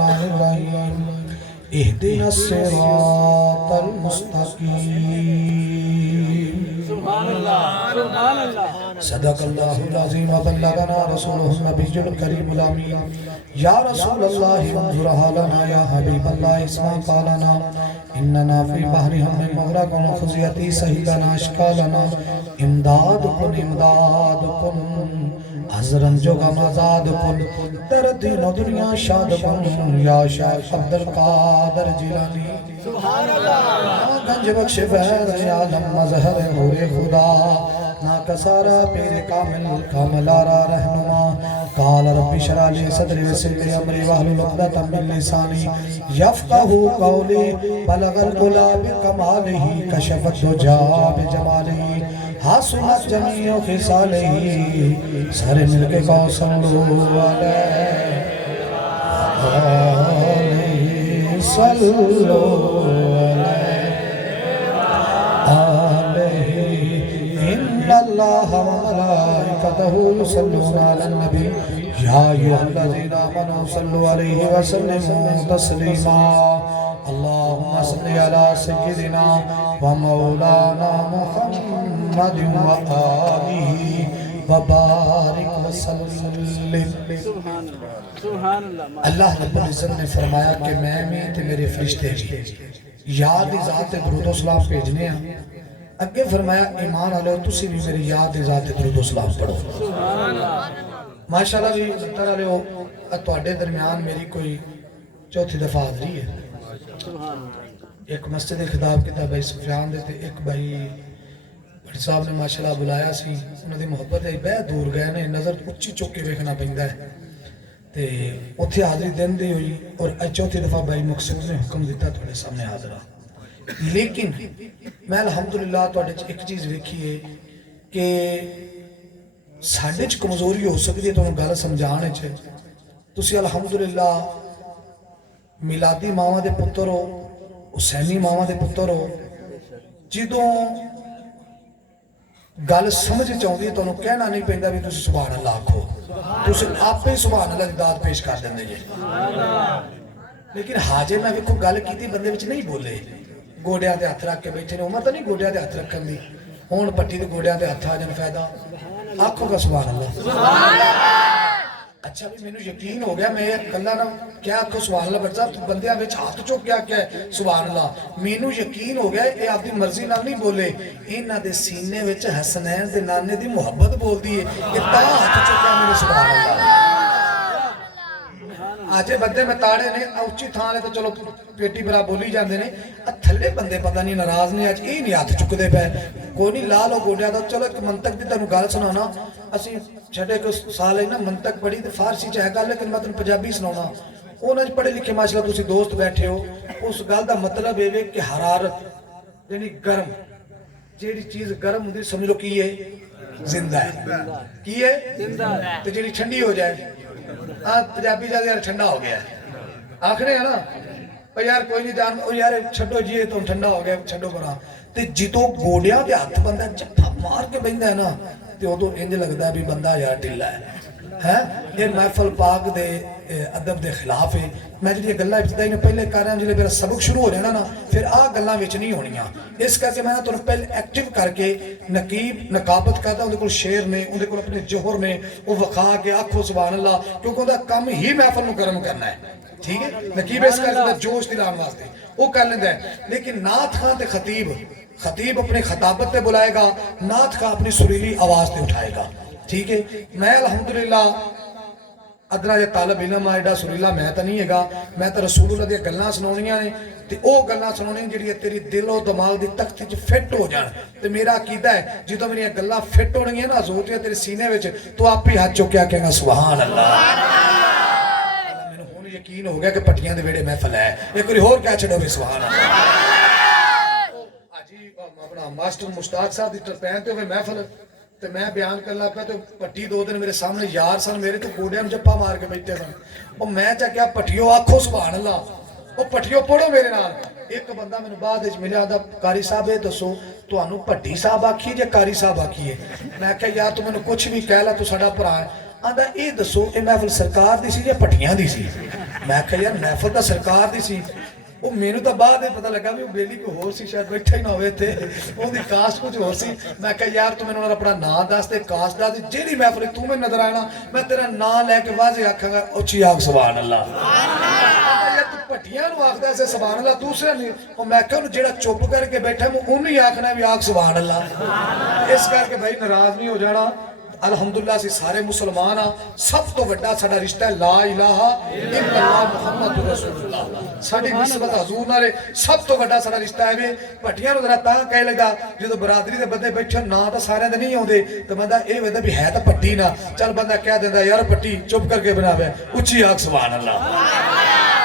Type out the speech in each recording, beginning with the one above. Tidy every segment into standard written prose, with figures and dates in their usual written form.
रहमानिर रहीम इहदिनस सिरातल मुस्तकीम। सुभान अल्लाह सुभान अल्लाह। सदक़ल्लाहुल अज़ीम व बल्लगना रसूलुहुन नबियुल करीमुल अमीन। या रसूल अल्लाह उन्ज़ुर हालना या हबीब अल्लाह इस्मा क़ालना इन्नना फ़ी बहरि हम मग़रक़ुन ख़ुज़ियती सहीलना अश्कालना इमदाद कुन हज़रन जो गमज़ाद कुन दर दीन दुनिया शाद कुन या शेख अब्दुल कादिर जिलानी। सुभान अल्लाह। गंज बख्श फैज़ आलम मज़हर नूरे खुदा ना कसारा पेरे कामिल कामलारा रहनुमा काल रब्बि शरह ली सदरी वयस्सिर ली अमरी वहलुल उक़दतम मिन लिसानी यफ़क़हू क़ौली बलगल उला बिकमालिही कशफ़त दुजा बिजमालिही हासुनत जमीउ ख़िसालिही। सारे मिलके कहो सल्लल्लाहु अलैहि इन्नल्लाह व मलाइकतहू युसल्लूना अलन नबी या अय्युहल्लज़ीना आमनू सल्लु अलैहि व सल्लिमू तस्लीमा। अल्लाहुम्मा सल्लि अला सय्यिदिना व मौलाना मुहम्मदिन व आलिहि व बारिक व सल्लिम। सुभान अल्लाह। अल्लाह रब्बुल इज़्ज़त ने फरमाया कि मैं भी ते मेरे फरिश्ते भी याद दी ज़ात ते दुरूद व सलाम भेजने हैं। अगे फरमाया ईमान वाले तुसी भी मेरी याद दी ज़ात ते दुरूद व सलाम पढ़ो। सुभान अल्लाह। माशाअल्लाह भी लत्तर वाले हो तुहाडे दरमियान मेरी कोई चौथी दफा हाज़री है। एक मस्जिद खिताब किया भाई सुफियान दे ते एक भाई भट्ट साहब ने माशाअल्लाह बुलाया सी। उन्होंने मुहब्बत है बहुत दूर गए ने नज़र उच्ची चुक के वेखना पैंदा है ते उत्थे हाज़री देंदे हुई और चौथी दफा भाई मकसूद ने हुक्म दिता तुहाडे सामने हाज़रा। लेकिन मैं अल्हम्दुलिल्लाह तुहाडे च एक चीज़ वेखी है कि साडे च कमजोरी हो सकती है तुहानूं गल समझाने च। तुसीं अल्हम्दुलिल्लाह मिलादी मावां दे पुत्तर हो हुसैनी मावां दे पुत्तर हो। जदों गल समझ च आउंदी है तुहानूं कहना नहीं पैंदा भी तुसीं सुभान अल्लाह आखो तुसीं आपे सुभान अल्लाह दी दाद पेश कर दिंदे जे। लेकिन हाजे मैं वेखो गल कीती बंदे विच नहीं बोले गोडियां ते हथ रख के बैठे ने। उमर तो नहीं गोडियां ते हथ रखन दी हुण पट्टी ते गोडियां ते हथ आ जाण फायदा आखोगा सुभान अल्लाह। अच्छा भी मैनू यकीन हो गया मैं कल्ला ना क्या आखो सुभान अल्लाह बच्चा बंदियां विच हाथ चुक क्या क्या सुभान अल्लाह। मैनू यकीन हो गया ये आपकी मर्जी नाल नहीं बोले इन्हां दे सीने विच हसनैन दे नाने दी मुहब्बत बोलदी है कि ता हाथ चुक्या मेरे सुभान अल्लाह। अजे बंदे मैं ताड़े ने उच्ची थां ने तो चलो पेटी बरा बोली जाते हैं थले बंदे पता नहीं नाराज ने अज ये नहीं हथ चुकते पे कोई नहीं ला लो गोडिया तो। चलो एक मंतक की तुहानूं गल सुनाना असीं छड़े को साल है ना मंतक पढ़ी तो फारसी च है गल लेकिन मैं तुहानूं पंजाबी सुनाउणा। उन्हां च पढ़े लिखे माशाअल्लाह तुसीं दोस्त बैठे हो उस गल का मतलब ये कि हरारत यानी गर्म जिहड़ी चीज़ गर्म हुंदी समझ लो की है जिंदा है की है जिंदा ते जिहड़ी ठंडी हो जाए पंजाबी जाते यार ठंडा हो गया आखने है ना यार कोई नहीं जान यार छड्डो जी तुम ठंडा हो गया छड्डो बना। ते जितों गोडियां ते हथ बंदा जफ्फा मार के बहिंदा है ना ते उदों इंज लगदा है भी बंदा यार ढिला है ये महफल पाक दे अदब दे खिलाफ है। मैं जी गल्लां इब्तदाई ने पहले कर रहा जिसले मेरा सबक शुरू हो जाना ना फिर आ गल्लां विच नहीं होनियां। इस करके मैं तुहानूं पहले एक्टिव करके नकीब नकाबत करदा उहदे कोल शेर ने उहदे कोल अपने जोहर ने वो विखा के आखो सुभान अल्लाह क्योंकि उहदा काम ही महफल नूं गर्म करना है। ठीक है नकीब इस करके जोश दिलाने वास्ते वो कर लेंदा है। लेकिन नाथ खां ते खतीब अपनी खताबत पे बुलाएगा नाथ खां अपनी सुरीली आवाज से उठाएगा। ठीक है मैं अल्हम्दुलिल्लाह अदना जे तालब इलम आ एडा सुरीला मैं तो नहीं है मैं तो रसूलुल्लाह दी गल्लां सुनाउणियां ने ते ओ गल्लां सुनाउणियां जिहड़ियां तेरी दिलो दिमाग दी तख्ती च फिट हो जाण। ते मेरा अकीदा है जो मेरी गल्लां फिट होणगियां ना जोर तेरे सीने विच तो आप ही हाथ चुक के आखेगा सुभान अल्लाह। मैनूं हुण यकीन हो गया कि पट्टियां दे वेड़े महफल है एक बार होर कह छड्डो भी सुभान अल्लाह। हाजी अपना मास्टर मुश्ताक साहब दी तरपैन ते होवे महफल तो मैं बयान कर लग पाया तो भट्टी 2 दिन मेरे सामने यार सन मेरे तो गोडियां जप्पा मार के बैठे सन। और मैं क्या भट्टियो आखो सुभान अल्लाह वो भट्टियो पढ़ो मेरे नाल। एक बंदा मैंने बाद मिले आदा कारी साहब ये दसो तुहानूं भट्टी साहब आखी जे कारी साहब आखी है। मैं क्या यार तू मैंने कुछ भी कह ला तू साडा भरा है ਆਂਦਾ ਇਹ ਦੱਸੋ ਇਹ ਮਹਿਫਲ ਸਰਕਾਰ ਦੀ ਸੀ ਜਾਂ ਭੱਟੀਆਂ ਦੀ ਸੀ? ਮੈਂ ਕਿਹਾ ਯਾਰ ਮਹਿਫਲ ਤਾਂ ਸਰਕਾਰ ਦੀ ਸੀ। ਉਹ ਮੈਨੂੰ ਤਾਂ ਬਾਅਦ ਇਹ ਪਤਾ ਲੱਗਾ ਵੀ ਉਹ ਬੇਲੀ ਕੋਈ ਹੋਰ ਸੀ, ਸ਼ਾਇਦ ਬੈਠਾ ਹੀ ਨਾ ਹੋਵੇ ਇੱਥੇ, ਉਹਦੀ ਕਾਸਟ ਕੁਝ ਹੋਰ ਸੀ। ਮੈਂ ਕਿਹਾ ਯਾਰ ਤੂੰ ਮੈਨੂੰ ਆਪਣਾ ਨਾਂ ਦੱਸ ਤੇ ਕਾਸਟ ਦੱਸ, ਜਿਹੜੀ ਮਹਿਫਲ ਤੂੰ ਮੈਨੂੰ ਨਜ਼ਰ ਆਣਾ ਮੈਂ ਤੇਰਾ ਨਾਂ ਲੈ ਕੇ ਵਾਜ਼ੇ ਆਖਾਂਗਾ ਉੱਚੀ ਆਖ ਸੁਭਾਨ ਅੱਲਾਹ। ਯਾਰ ਤੂੰ ਭੱਟੀਆਂ ਨੂੰ ਆਖਦਾ ਸੀ ਸੁਭਾਨ ਅੱਲਾਹ, ਦੂਸਰੇ ਨਹੀਂ। ਉਹ ਮੈਂ ਕਿਹਾ ਉਹਨੂੰ ਜਿਹੜਾ ਚੁੱਪ ਕਰਕੇ ਬੈਠਾ ਮੈਂ ਉਹਨੂੰ ਹੀ ਆਖਣਾ ਵੀ ਆਖ ਸੁਭਾਨ ਅੱਲਾਹ। ਇਸ ਕਰਕੇ ਭਾਈ ਨਾਰਾਜ਼ ਨਹੀਂ ਹੋ ਜਾਣਾ। ਅਲਹਮਦੁਲਿल्लाह ਅਸੀਂ ਸਾਰੇ ਮੁਸਲਮਾਨ ਆ। ਸਭ ਤੋਂ ਵੱਡਾ ਸਾਡਾ ਰਿਸ਼ਤਾ ਹੈ ਲਾ ਇਲਾਹਾ ਇल्लल्लाह ਮੁਹੰਮਦ ਰਸੂਲੁल्लाह। ਸਾਡੀ ਨਿਸਬਤ ਹਜ਼ੂਰ ਨਾਲ ਸਭ ਤੋਂ ਵੱਡਾ ਸਾਡਾ ਰਿਸ਼ਤਾ ਹੈ। ਵੇ ਭੱਟੀਆਂ ਨੂੰ ਜ਼ਰਾ ਤਾਂ ਕਹਿ ਲਗਾ ਜਦੋਂ ਬਰਾਦਰੀ ਦੇ ਬੰਦੇ ਬੈਠੇ ਨਾ ਤਾਂ ਸਾਰਿਆਂ ਦੇ ਨਹੀਂ ਆਉਂਦੇ ਤੇ ਬੰਦਾ ਇਹ ਵੇਖਦਾ ਵੀ ਹੈ ਤਾਂ ਪੱਟੀ ਨਾ, ਚੱਲ ਬੰਦਾ ਕਹਿ ਦਿੰਦਾ ਯਾਰ ਪੱਟੀ ਚੁੱਪ ਕਰਕੇ ਬਣਾਵੇ ਉੱਚੀ ਆਖ ਸੁਭਾਨ ਅੱਲਾਹ।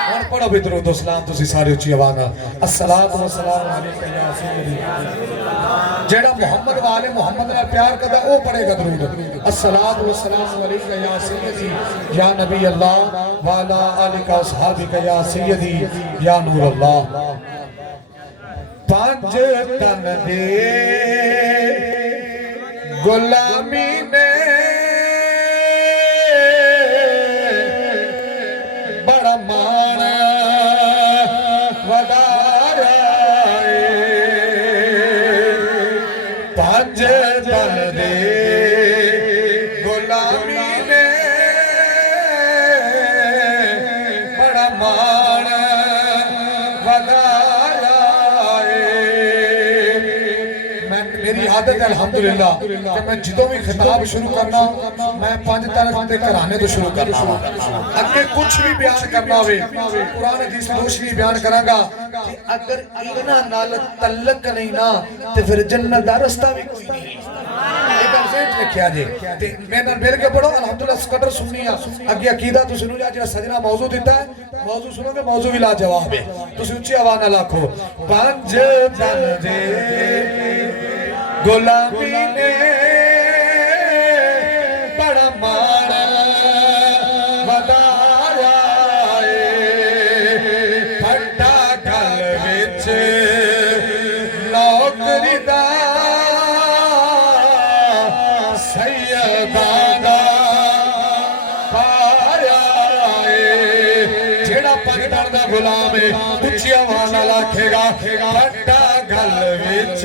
ਹੁਣ ਪੜੋ ਵੀ ਦਰੂਦ ਸਲਾਮ ਤੁਸੀਂ ਸਾਰੇ ਉੱਚੀ ਆਵਾਜ਼ ਨਾਲ। अस्सलातु वस्सलामु अलैका या सय्यदी। ਜਿਹੜਾ ਮੁਹੰਮਦ ਵਾਲੇ ਮੁਹੰਮਦ ਨਾਲ ਪਿਆਰ ਕਰਦਾ ਉਹ ਪੜੇਗਾ ਦਰੂਦ। अस्सलातु वस्सलामु अलैका या सय्यदी या नबी अल्लाह वाला आलिका असहाबिका या सय्यदी या नूर अल्लाह। पंज तन दे गुलामी ने बड़ा मान वधारा पंज तन दे गुलामी ने बड़ा मान वधारा। मेरी आदत है अल्हम्दुलिल्लाह कि मैं जो भी खिताब शुरू करना मैं पंज तरह के घराने तो शुरू करना। अगे कुछ भी बयान करना हो कुरान हदीस की रोशनी बयान करांगा कि अगर इन्हां नाल तल्लक नहीं ना ते फिर जन्नत दा रास्ता भी कोई नहीं। ये गल ज़हन च रखिया जे ते मेरे नाल मिल के पढ़ो अल्हम्दुलिल्लाह कदर सुननी आ। अगे अकीदा तो सुनो जेड़ा सजना मौजू दिता है मौजू सुनोगे मौजू भी लाजवाब है। तुसीं उच्ची आवाज़ नाल आखो पंज तन दे गुलामी ने बड़ा मान वधाया फटा गल विच नौकरी दा सैयदाना पाया। जेड़ा पंजदार दा गुलाम है उच्ची आवाज़ नाल आखेगा फटा गल विच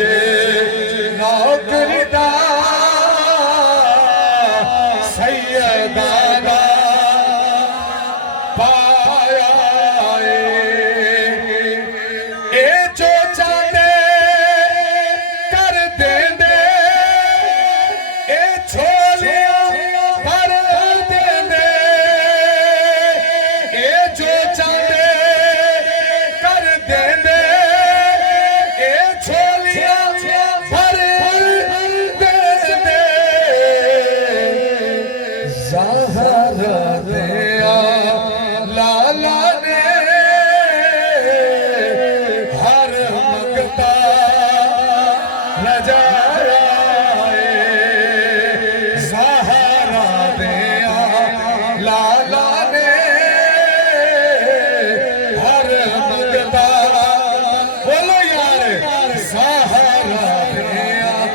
नौकरी दा सैयदाना पाया। ए जो चाहते कर देंदे ए छोलियां भर देंदे ए जो चाहते कर देंदे ए छोलियां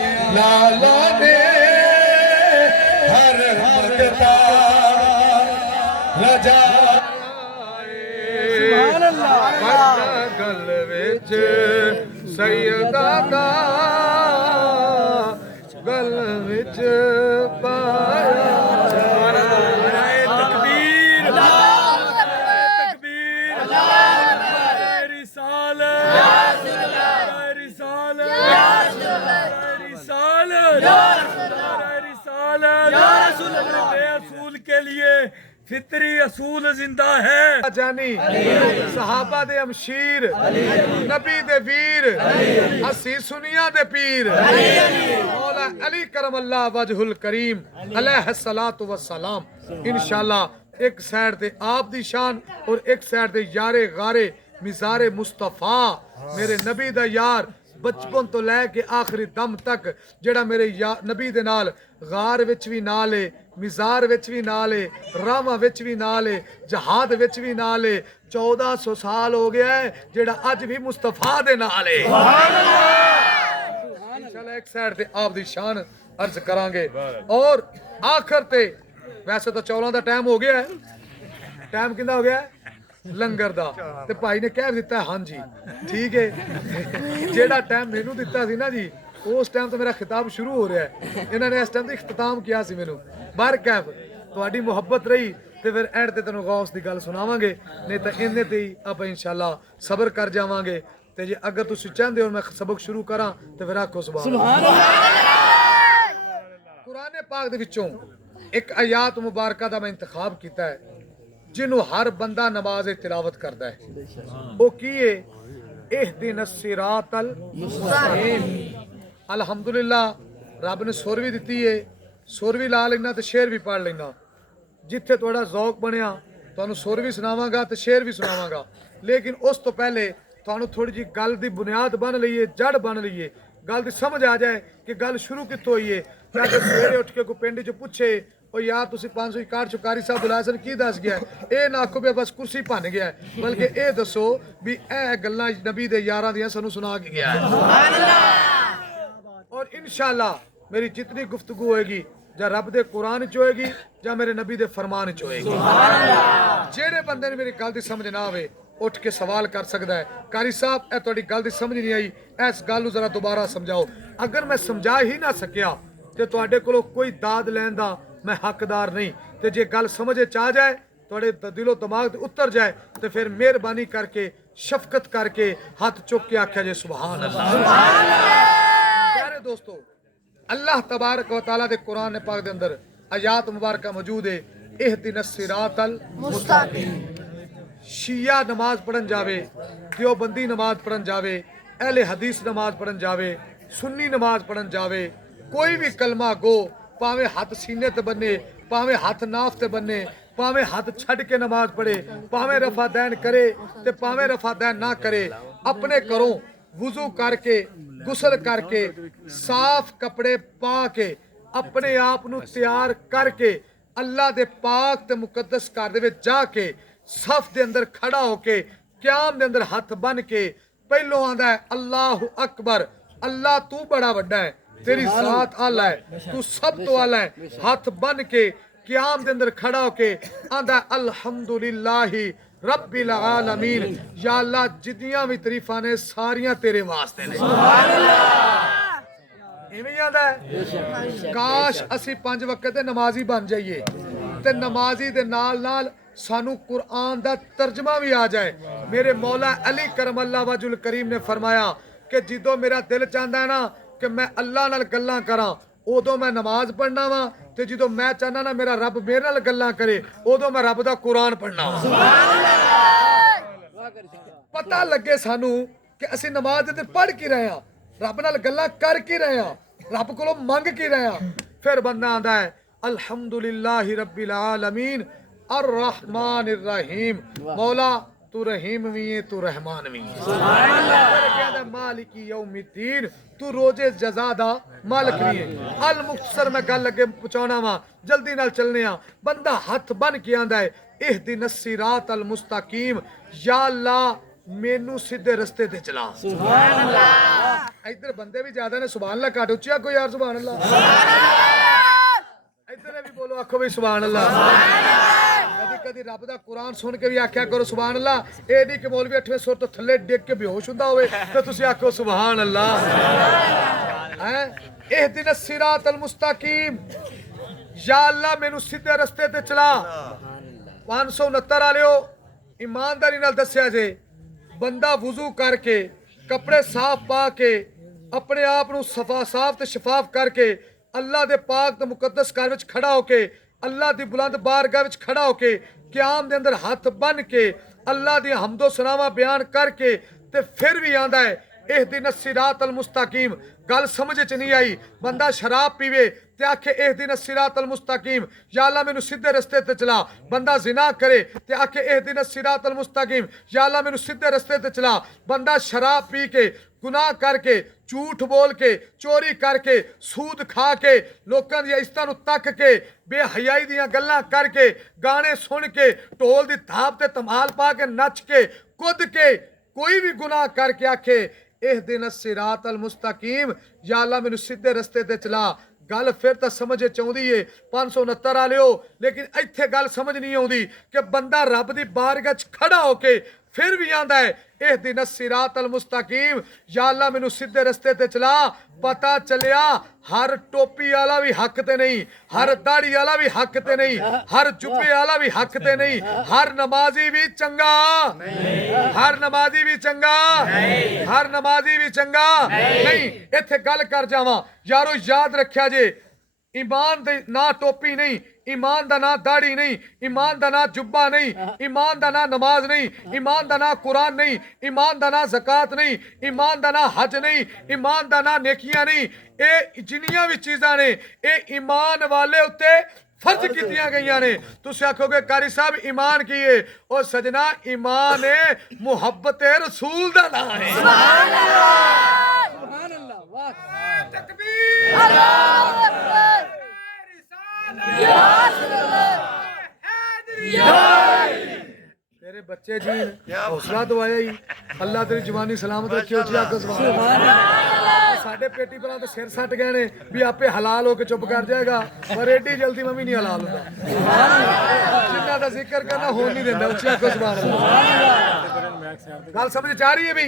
लाला ने हर मगता रजा। सुभान अल्लाह। गल विच सैयदा दा गल विच पाया। तकबीर तकबीर असूल के लिए फितरी असूल जिंदा है। जानी सहाबा दे अमशीर नबी दे वीर असी सुनिया दे पीर मौला अली करम अल्लाह वजहुल करीम अलैहिस्सलातु वस्सलाम। इंशाअल्लाह एक साइड ते आप दी शान और एक साइड ते यारे गारे मिजारे मुस्तफा मेरे नबी दा यार बचपन तो लैके आखिरी दम तक जेड़ा मेरे नबी दे नाल गार विच भी नाल है, मिजार विच भी नाल है, रामा विच भी नाल है, जहाद विच भी नाल है। 1400 साल हो गया है जेड़ा अज भी मुस्तफा दे नाल है। इंशाल्लाह एक साइड ते आप दी शान अर्ज करांगे और आखिर ते ਵੈਸੇ ਤਾਂ ਚੌਲਾਂ ਦਾ ਟਾਈਮ ਹੋ ਗਿਆ ਹੈ। ਟਾਈਮ ਕਿੰਦਾ ਹੋ ਗਿਆ ਹੈ? ਲੰਗਰ ਦਾ। ਤੇ ਭਾਈ ਨੇ ਕਹਿ ਦਿੱਤਾ ਹਾਂਜੀ ਠੀਕ ਹੈ। ਜਿਹੜਾ ਟਾਈਮ ਮੈਨੂੰ ਦਿੱਤਾ ਸੀ ਨਾ ਜੀ, ਉਸ ਟਾਈਮ ਤੋਂ ਮੇਰਾ ਖਿਤਾਬ ਸ਼ੁਰੂ ਹੋ ਰਿਹਾ ਹੈ। ਇਹਨਾਂ ਨੇ ਇਸ ਟਾਈਮ ਤੇ ਇਖਤਤਾਮ ਕੀਤਾ ਸੀ ਮੈਨੂੰ। ਬਰਕੈਫ ਤੁਹਾਡੀ ਮੁਹੱਬਤ ਰਹੀ ਤੇ ਫਿਰ ਐਂਡ ਤੇ ਤੈਨੂੰ ਗੌਸ ਦੀ ਗੱਲ ਸੁਣਾਵਾਂਗੇ, ਨਹੀਂ ਤਾਂ ਇਹਨੇ ਤੇ ਹੀ ਆਪਾਂ ਇਨਸ਼ਾਅੱਲਾ ਸਬਰ ਕਰ ਜਾਵਾਂਗੇ। ਤੇ ਜੇ ਅਗਰ ਤੁਸੀਂ ਚਾਹੁੰਦੇ ਹੋ ਮੈਂ ਸਬਕ ਸ਼ੁਰੂ ਕਰਾਂ ਤੇ ਫਿਰ ਆਖੋ ਸੁਭਾਨ ਅੱਲਾਹ। ਕੁਰਾਨ ਪਾਕ ਦੇ ਵਿੱਚੋਂ ਇੱਕ ਆਯਾਤ ਮੁਬਾਰਕਾ ਦਾ ਮੈਂ ਇੰਤਖਾਬ ਕੀਤਾ ਹੈ, ਜਿਹਨੂੰ ਹਰ ਬੰਦਾ ਨਮਾਜ਼ ਤਿਲਾਵਤ ਕਰਦਾ ਹੈ। ਉਹ ਕੀ ਹੈ? ਇਹਦਿਨਸ ਸਿਰਾਤਲ ਮੁਸਤਕੀਮ। ਅਲਹਮਦੁਲਿल्लाह ਰੱਬ ਨੇ ਸੁਰ ਵੀ ਦਿੱਤੀ ਹੈ, ਸੁਰ ਵੀ ਲਾ ਲੈਣਾ ਤੇ ਸ਼ੇਰ ਵੀ ਪੜ ਲੈਣਾ। ਜਿੱਥੇ ਤੁਹਾਡਾ ਜ਼ੌਕ ਬਣਿਆ ਤੁਹਾਨੂੰ ਸੁਰ ਵੀ ਸੁਣਾਵਾਂਗਾ ਤੇ ਸ਼ੇਰ ਵੀ ਸੁਣਾਵਾਂਗਾ। ਲੇਕਿਨ ਉਸ ਤੋਂ ਪਹਿਲੇ ਤੁਹਾਨੂੰ ਥੋੜੀ ਜੀ ਗੱਲ ਦੀ ਬੁਨਿਆਦ ਬਣ ਲਈਏ, ਜੜ ਬਣ ਲਈਏ, ਗੱਲ ਦੀ ਸਮਝ ਆ ਜਾਏ ਕਿ ਗੱਲ ਸ਼ੁਰੂ ਕਿੱਥੋਂ ਹੋਈ ਹੈ। ਜਾਂ ਕਿ ਸਵੇਰੇ ਉੱਠ ਕੇ ਕੋਈ ਪਿੰਡ 'ਚ ਪੁੱਛੇ ਉਹ ਯਾਰ ਤੁਸੀਂ 561 ਚੁਕਾਰੀ ਸਾਹਿਬ ਬੁਲਾਇਆ ਸਨ, ਕੀ ਦੱਸ ਗਿਆ? ਇਹ ਨਾ ਆਖੋ ਵੀ ਬਸ ਕੁਰਸੀ ਭੰਨ ਗਿਆ, ਬਲਕਿ ਇਹ ਦੱਸੋ ਵੀ ਇਹ ਗੱਲਾਂ ਨਬੀ ਦੇ ਯਾਰਾਂ ਦੀਆਂ ਸਾਨੂੰ ਸੁਣਾ ਕੇ ਗਿਆ ਹੈ। और इंशाअल्लाह मेरी जितनी गुफ्तगू होएगी ਜਾਂ ਰੱਬ ਦੇ ਕੁਰਾਨ ਚ ਹੋਏਗੀ ਜਾਂ ਮੇਰੇ ਨਬੀ ਦੇ ਫਰਮਾਨ ਚ ਹੋਏਗੀ। ਜਿਹੜੇ ਬੰਦੇ ਨੇ ਮੇਰੀ ਗੱਲ ਦੀ ਸਮਝ ਨਾ ਆਵੇ ਉੱਠ ਕੇ ਸਵਾਲ ਕਰ ਸਕਦਾ ਹੈ, ਕਾਰੀ ਸਾਹਿਬ ਇਹ ਤੁਹਾਡੀ ਗੱਲ ਦੀ ਸਮਝ ਨਹੀਂ ਆਈ, ਇਸ ਗੱਲ ਨੂੰ ਜ਼ਰਾ ਦੁਬਾਰਾ ਸਮਝਾਓ। ਅਗਰ ਮੈਂ ਸਮਝਾ ਹੀ ਨਾ ਸਕਿਆ ਤੇ ਤੁਹਾਡੇ ਕੋਲੋਂ ਕੋਈ ਦਾਦ ਲੈਣ ਦਾ ਮੈਂ ਹੱਕਦਾਰ ਨਹੀਂ। ਤੇ ਜੇ ਗੱਲ ਸਮਝ ਚ ਆ ਜਾਏ, ਤੁਹਾਡੇ ਦਿਲੋਂ ਦਿਮਾਗ ਤੇ ਉਤਰ ਜਾਏ, ਤੇ ਫਿਰ ਮਿਹਰਬਾਨੀ ਕਰਕੇ ਸ਼ਫਕਤ ਕਰਕੇ ਹੱਥ ਚੁੱਕ ਕੇ ਆਖਿਆ ਜੇ ਸੁਭਾਨ ਅੱਲਾਹ। प्यारे दोस्तों, अल्लाह तबारक व तआला दे कुरान पाक दे अंदर आयात मुबारक मौजूद है, इहदिनस सिरातल मुस्तकीम। शिया नमाज पढ़न जावे, देवबंदी नमाज पढ़न जावे, अहले हदीस नमाज पढ़न जावे, सुन्नी नमाज पढ़न जावे, कोई भी कलमा गो, भावें हाथ सीने ते बन्ने, भावें हाथ नाफ ते बन्ने, भावें हाथ छड़ के नमाज पढ़े, भावें रफा दैन करे ते भावें रफा दैन ना करे, अपने घरों वुजू करके गुसल करके साफ कपड़े पा के अपने आप नू तैयार करके अल्लाह दे पाक ते मुकद्दस घर दे विच जाके सफ दे अंदर खड़ा होके क्याम दे अंदर हथ बन के पहलों आंदा है अल्लाहु अकबर, अल्लाह तू बड़ा वड्डा है, तेरी जात आला है, तू सब तो आला है। हथ बन के क्याम दे अंदर खड़ा होके आंदा अल्हम्दुलिल्लाहि रब्बिल आलमीन, या अल्लाह जितनियां भी तरीफां ने सारियां तेरे वास्ते ने। सुभान अल्लाह। इवें आंदा है काश असी 5 वक्त दे नमाजी बन जाइए ते नमाजी दे नाल नाल सानू कुरान दा तर्जमा भी आ जाए। मेरे मौला अली करमल्ला वजुल करीम ने फरमाया कि जिदों मेरा दिल चाहता है ना कि मैं अल्लाह नाल गल्लां करां, उदों मैं नमाज पढ़ना वा, ते जिदों मैं चाहना ना मेरा रब मेरे नाल गल्लां करे, उदों मैं रब दा कुरान पढ़ना वा। पता लगे सानू कि असी नमाज दे पढ़ की रहे हां, रब नाल गल्लां कर की रहे हां, रब कोलों मंग की रहे हां। फिर बंदा आंदा है अल्हम्दुलिल्लाहि रब्बिल आलमीन अर्रहमानिर रहीम, मौला तू रहीम भी है, तू रहमान भी है। सुभान अल्लाह। मालिकी यौमिद्दीन, तू रोजे जज़ा दा मालिक भी है। अल मुख्तसर मैं गल लगे पहुंचाना वा, जल्दी नाल चलने आ। बंदा हथ बन के आंदा है इहदिनस सिरातल मुस्तकीम, या अल्लाह मेनू सीधे रस्ते ते चला। सुभान अल्लाह। इधर बंदे भी ज्यादा ने, सुभान अल्लाह काट उच्ची आखो यार सुभान अल्लाह। इधर भी बोलो आखो भी सुभान अल्लाह। कदी कदी रब दा कुरान सुन के भी आख्या करो सुभान अल्लाह। ए नहीं कि मौलवी 8वें सुर तो थल्ले डिग के बेहोश हुंदा होवे ते तुसी आखो सुभान अल्लाह। हैं इहदिनस सिरातल मुस्तकीम, या अल्लाह मेनू सीधे रस्ते ते चला। 569 वालियो ईमानदारी नाल दस्सिया जे बंदा वुजू करके कपड़े साफ पा के अपने आप नू सफा साफ ते शफाफ करके अल्लाह दे पाक ते मुकद्दस घर विच खड़ा होके अल्लाह दी बुलंद बारगाह विच खड़ा होके क़याम दे अंदर हाथ बन के अल्लाह दी हम्दो सनावा बयान करके ते फिर भी आंदा है इहदिनस सिरातल मुस्तकीम। गल समझ च नहीं आई। बंदा शराब पीवे ते आखे इहदिनस सिरातल मुस्तकीम, या अल्लाह मैनू सीधे रस्ते ते चला। बंदा जिना करे ते आखे इहदिनस सिरातल मुस्तकीम, या अल्लाह मैनू सीधे रस्ते ते चला। बंदा शराब पी के गुनाह करके झूठ बोल के चोरी करके सूद खा के लोकां दी इज्जतां नू तक के बेहयाई दियां गल्लां करके गाने सुन के ढोल दी थाप ते धमाल पा के नच के कुद के कोई भी गुनाह करके आखे इहदिनस सिरातल मुस्तकीम, या अल्लाह मैनू सीधे रस्ते ते चला। गल फिर तो समझ चाहती है 569 वालिओ, लेकिन इत्थे गल समझ नहीं आती कि बंदा रब की बारगाह च खड़ा होके फिर भी आंदा है इह दिन सिरात अल मुस्तकीम, या अल्लाह मैनू सीधे रस्ते ते चला। पता चलिया हर टोपी वाला भी हक ते नहीं, हर दाढ़ी वाला भी हक ते नहीं, हर जुब्बे वाला भी हक ते नहीं, हर नमाजी भी चंगा, हर नमाजी भी चंगा, हर नमाजी भी चंगा नहीं। इत्थे गल कर जावां यारो, याद रखिया जे ईमान दे ना टोपी नहीं, ईमान दा ना दाढ़ी नहीं, ईमान दा ना जुब्बा नहीं, ईमान दा ना नमाज नहीं, ईमान दा ना कुरान नहीं, ईमान दा ना ज़कात नहीं, ईमान दा ना हज नहीं, ईमान दा ना नेकियां नहीं। ये जिन्नियां भी चीज़ां ने ये ईमान वाले उत्ते फर्ज कीतियां गईयां ने। तुसीं आखोगे कारी साहब ईमान की है, ओ सजना ईमान है मुहब्बत रसूल दा नाम है। सुभान अल्लाह, वाह तकबीर, अल्लाहू अकबर, तेरे बच्चे जी हौसला तो आया ही, अल्लाह तेरी जवानी सलामत रखियो जी। आखो सुभान अल्लाह। साडे पेटी पर तो सिर सट गए ने भी आपे हलाल होके चुप कर जाएगा, पर एडी जल्दी मम्मी नहीं हलाल होता। जिन्ना दा जिक्र करना हो नहीं देंदा। उच्ची आखो सुभान अल्लाह। गल समझ आ रही है भी?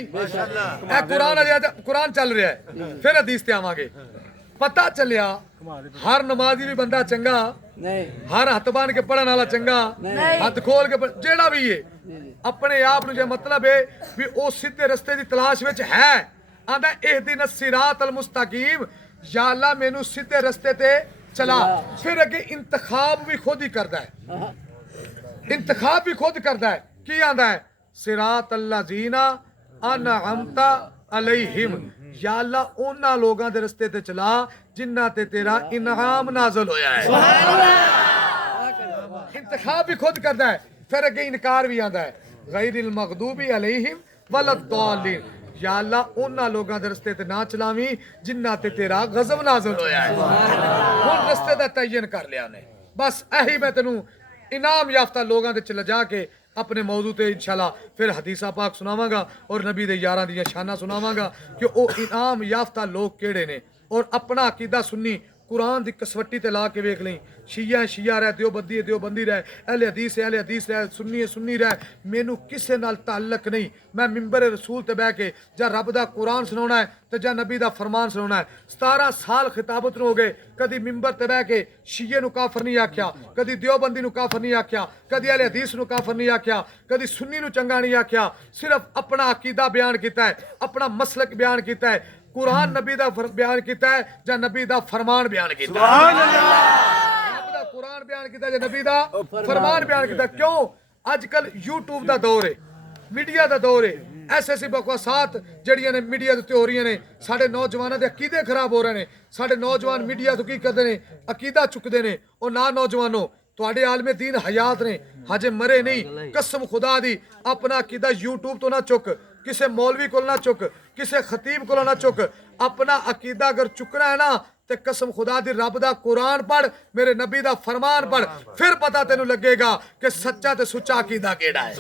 कुरान चल रहा है, फिर हदीस ते आवांगे। पता चलिया हर नमाजी भी बंदा चंगा नहीं, हर हथ बन के पढ़ने वाला चंगा, हथ खोल के जेड़ा भी है अपने आप नु जे मतलब है भी ओ सीधे रस्ते दी तलाश विच है। आंदा इहदिन सिरात अल मुस्तकीम, या अल्लाह मैनू सीधे रस्ते ते चला। फिर अगे इंतखाब भी खुद ही करदा है, इंतखाब भी खुद करदा है। की आंदा है? सिरात अल्लाजीना अनअमता अलैहिम, या अल्लाह उन्हां लोगां दे रस्ते ते चला जिन्हां ते तेरा इनाम नाज़िल होया है। इंतखाब भी खुद करदा है। फिर अगे इनकार भी आंदा है, गैरिल मगदूबी अलैहिम वलद्दालिन, या अल्लाह उन्हां लोगां दे रस्ते ते ना चलावी जिन्हां ते तेरा गज़ब नाज़िल होया है। हुण रस्ते दा तयन कर लिया ने, बस यही मैं तेनू इनाम याफ्ता लोगां दे च लजा के अपने मौजू ते इंशाल्लाह फिर हदीसा पाक सुनावांगा और नबी दे यारां दियां शाना सुनावांगा कि ओ इनाम याफ्ता लोग केड़े ने। और अपना अकीदा सुन्नी कुरान दी कसवट्टी ते ला के वेख लई। शिया शिया रह, देवबंदी है देवबंदी रह, अहले हदीस रह, सुन्नी है सुन्नी रह, मैनू किसे नाल ताल्लुक नहीं। मैं मिंबर रसूल ते बह के जा रब दा कुरान सुनाउणा है ते जा नबी दा फरमान सुनाउणा है। 17 साल खिताबत हो गए, कदी मिंबर ते बह के शिये नू काफर नहीं आख्या, कदी देवबंदी नू काफर नहीं आख्या, कदी अहले हदीस नू काफर नहीं आख्या, कदी सुन्नी नू चंगा नहीं आख्या। सिर्फ अपना अकीदा बयान कीता है, अपना मसलक बयान कीता है, कुरान नबी दा बयान कीता है या नबी दा फरमान बयान कीता है। सुभान अल्लाह। रब दा कुरान बयान कीता है, नबी दा फरमान बयान कीता। क्यों? आजकल यूट्यूब दा दौर है, मीडिया दा दौर है, ऐसे बकवासात जड़ियां ने मीडिया दे उत्ते हो रही ने, साडे नौजवानों दे अकीदे खराब हो रहे ने। साडे नौजवान मीडिया तो की करदे ने, अकीदा चुकदे ने। और ना नौजवानों तुहाडे आलमे दीन हयात ने, हजे मरे नहीं। कसम खुदा दी अपना अकीदा यूट्यूब तो ना चुक, किसे मौलवी को ना चुक, किसे खतीब को ना चुक। अपना अकीदा अगर चुकना है ना ते कसम खुदा दी रब दा कुरान पढ़, मेरे नबी दा फरमान पढ़, फिर पता तेनू लगेगा कि सच्चा ते सुच्चा अकीदा केड़ा है।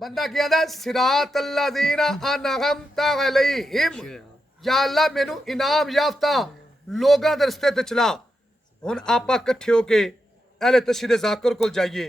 बंदा क्या आंदा? सिरात अल्लाज़ीना अनअमता अलैहिम, या अल्लाह मैनू इनाम याफ्ता लोगां दे रस्ते ते चला। हुण आपां इकट्ठे होके अहले तशहीद ज़ाकिर कोल जाइए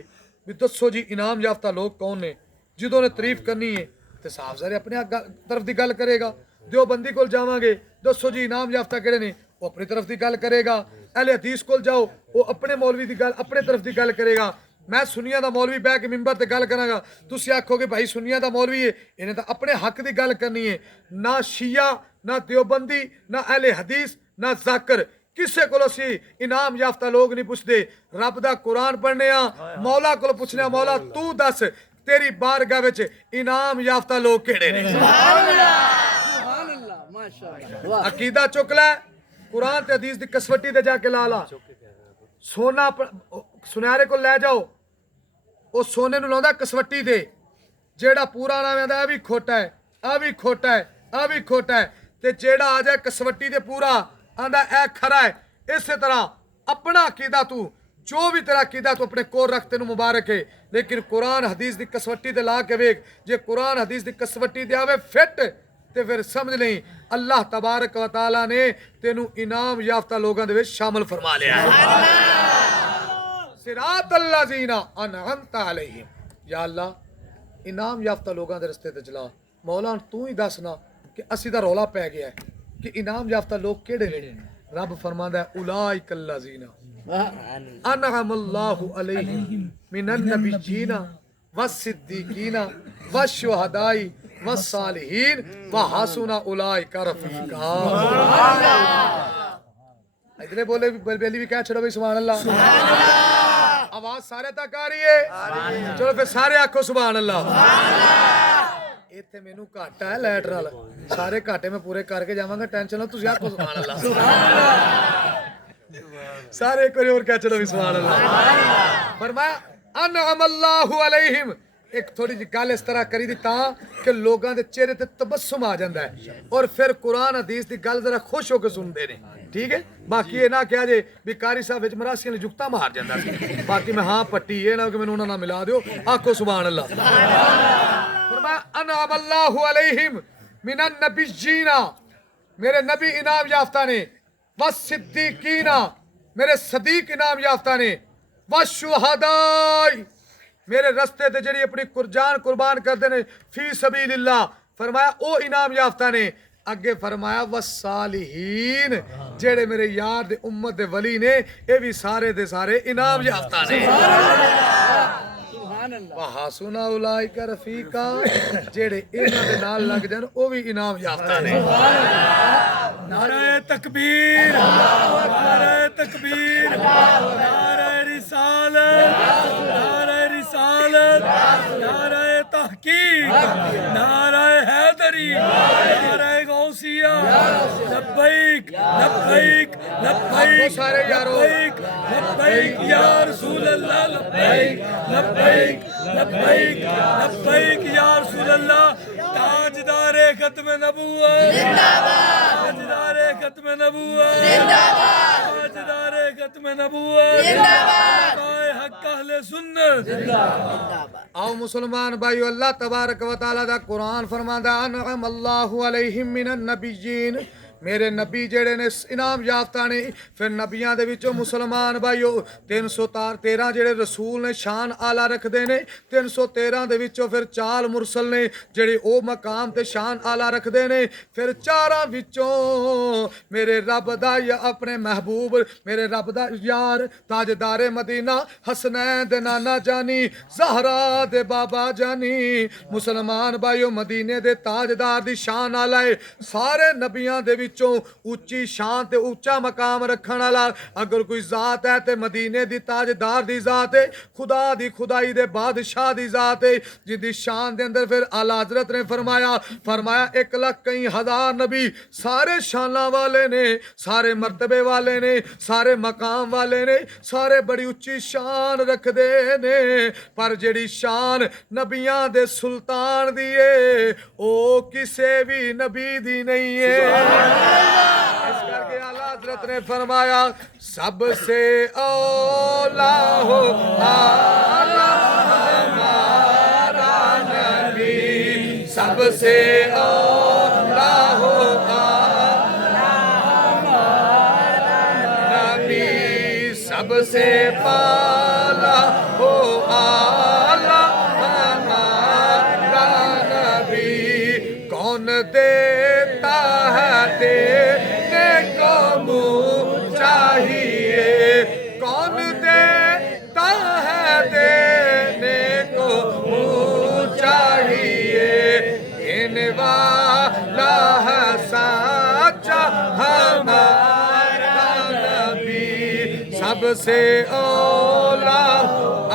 भी दसो जी इनाम याफ्ता लोग कौन ने। जिदों ने तारीफ करनी है तो साफ सारे अपने तरफ की गल करेगा। देवबंदी कोल जावांगे, दसो जी इनाम याफ्ता किहड़े ने, वो अपनी तरफ की गल करेगा। अहले हदीस कोल जाओ, वो अपने मौलवी की गल अपने तरफ की गल करेगा। मैं सुनिया दा मौलवी बह के मिंबर ते गल करांगा, तुसीं आखोगे भाई सुनिया दा मौलवी है, इन्हें तो अपने हक की गल करनी है। ना शिया, ना देवबंदी, ना अहले हदीस, ना जाकिर, किसे को इनाम याफ्ता लोग नहीं पुछते। रब दा कुरान पढ़ने मौला को पुछने, मौला तू दस तेरी बारगाह विच इनाम याफ्ता लोग केड़े ने। अकीदा चुक लै, कुरान ते हदीस दी कसवट्टी ते जाके ला ला। सोना सुनहरे को लै जाओ, वो सोने नू लाउंदा कसवट्टी ते, जेड़ा पूरा नाम आंदा भी खोटा है, आ भी खोटा है, आ भी खोटा है, ते जेड़ा आ जाए कसवट्टी ते पूरा आंदा ए खरा है। इस तरह अपना अकीदा तू जो भी तेरा अकीदा तू अपने कोल रख, तेनू मुबारक है। लेकिन कुरान हदीस दी कसवट्टी ते ला के वेख, जे कुरान हदीस दी कसवट्टी ते आवे फिट ਤੇ ਫਿਰ ਸਮਝ ਲਈ ਅੱਲਾਹ ਤਬਾਰਕ व तआला ने तेनू इनाम याफ्ता लोगों दे विच शामिल फरमा लिया सिरात अल्लाज़ीना अनअमता अलैहिम। या अल्लाह इनाम याफ्ता लोगों दे रस्ते ते चला। मौला तू ही दसना कि असी दा रौला पै गया है कि इनाम याफ्ता लोग केड़े ने। रब फरमांदा है उलाइक अल्लाज़ीना अनअमल्लाहु अलैहिम मिनन नबिय्यीना वस्सिद्दीकीना वश्शुहदाई वस्सालिहीन व हसुना उलाइका रफीका। इतने बोले बेली भी क्या छोड़ो भाई सुभान अल्लाह। आवाज सारे तक आ रही है? चलो फिर सारे आखो सुभान अल्लाह। इत्थे मेनू घाटा है लैट नाल, सारे घाटे मैं पूरे करके जावांगा, टेंशन लो तुसी आखो सुभान अल्लाह। सारे एक बार और क्या चलो सुभान अल्लाह। फरमाया अनअमल्लाहु अलैहिम। एक थोड़ी जी गल इस तरह करी दी तां कि लोगों के चेहरे ते तबस्सुम आ जाता है और फिर कुरान हदीस की गल जरा खुश होकर सुनते हैं। ठीक है, बाकी ये ना क्या जे भी कारी साहब विच मरासियां जुगता मार जाता सी। बाकी मैं हाँ पट्टी ये ना कि मैनूं उन्हां नाल मिला दिओ। आखो सुभान अल्लाह। फरमाया अनअमल्लाहु अलैहिम मिनन नबिय्यीना, मेरे नबी इनाम याफ्ता ने, वस्सिद्दीकीना, मेरे सदीक इनाम याफ्ता ने, वश्शुहदाई, मेरे रस्ते ते जेड़ी अपनी जान कुर्बान करते ने फी सबीलिल्लाह, फरमाया ओ इनाम याफ्ता ने। अगे फरमाया वस्सालिहीन, जेड़े मेरे यार दे उम्मत दे वली ने, ये भी सारे दे सारे इनाम याफ्ता ने। वहासुना उलाइका रफीका, जेड़े इन्हां दे नाल लग जान ओ भी इनाम याफ्ता ने। नारे तकबीर, नारे तकबीर, नारे रिसालत, नारे रिसालत, नारे तहकीक, नारे हैदरी, नारे गौसिया, लब्बैक लब्बैक लब्बैक सारे यारो लब्बैक लब्बैक या रसूल अल्लाह, लब्बैक लब्बैक लब्बैक लब्बैक या रसूल अल्लाह। ताजदारे खत्म नबूवत जिंदाबाद, ताजदारे खत्म नबूवत जिंदाबाद, ताजदारे खत्म नबूवत जिंदाबाद, हक अहले सुन्नत जिंदाबाद। आओ मुसलमान भाइयों, अल्लाह तबारक व तआला दा कुरान फरमांदा अनअमल्लाहु अलैहिम मिनन नबिय्यीन, मेरे नबी जेड़े ने इनाम याफ्ता ने। फिर नबियां दे विचों मुसलमान भाइयों 313 जेड़े रसूल ने शान आला रखदे ने, 313 दे विचों फिर 4 मुरसल ने जेड़े ओ मकाम ते शान आला रखदे ने। फिर 4 विचों मेरे रब दा या अपने महबूब, मेरे रब दा यार ताजदारे मदीना हसनैन दे नाना जानी, ज़हरा दे बाबा जानी। मुसलमान भाइयों, मदीने दे ताजदार दी शान आला है। सारे नबियां दे उच्ची शान ते उच्चा मकाम रखने वाला अगर कोई जात है तो मदीने दी ताजदार दी जात है, खुदा दी खुदाई दे बादशाह दी जात है, जिदी शान दे अंदर फिर आला हजरत ने फरमाया 1,00,000 नबी सारे शाना वाले ने, सारे मर्तबे वाले ने, सारे मकाम वाले ने, सारे बड़ी उच्ची शान रखदे ने। पर जेड़ी शान नबियां दे सुल्तान दी है ओ किसे भी नबी दी नहीं है। इस करके आला हजरत ने फरमाया सबसे औला हो आला हमारा नबी, सबसे औला हो आला हमारा नबी, सबसे पाला हो आला हमारा नबी। कौन देता है देने को मुँह चाहिए, कौन देता है देने को मुँह चाहिए, देने वाला है साचा हमारा नबी, सबसे औला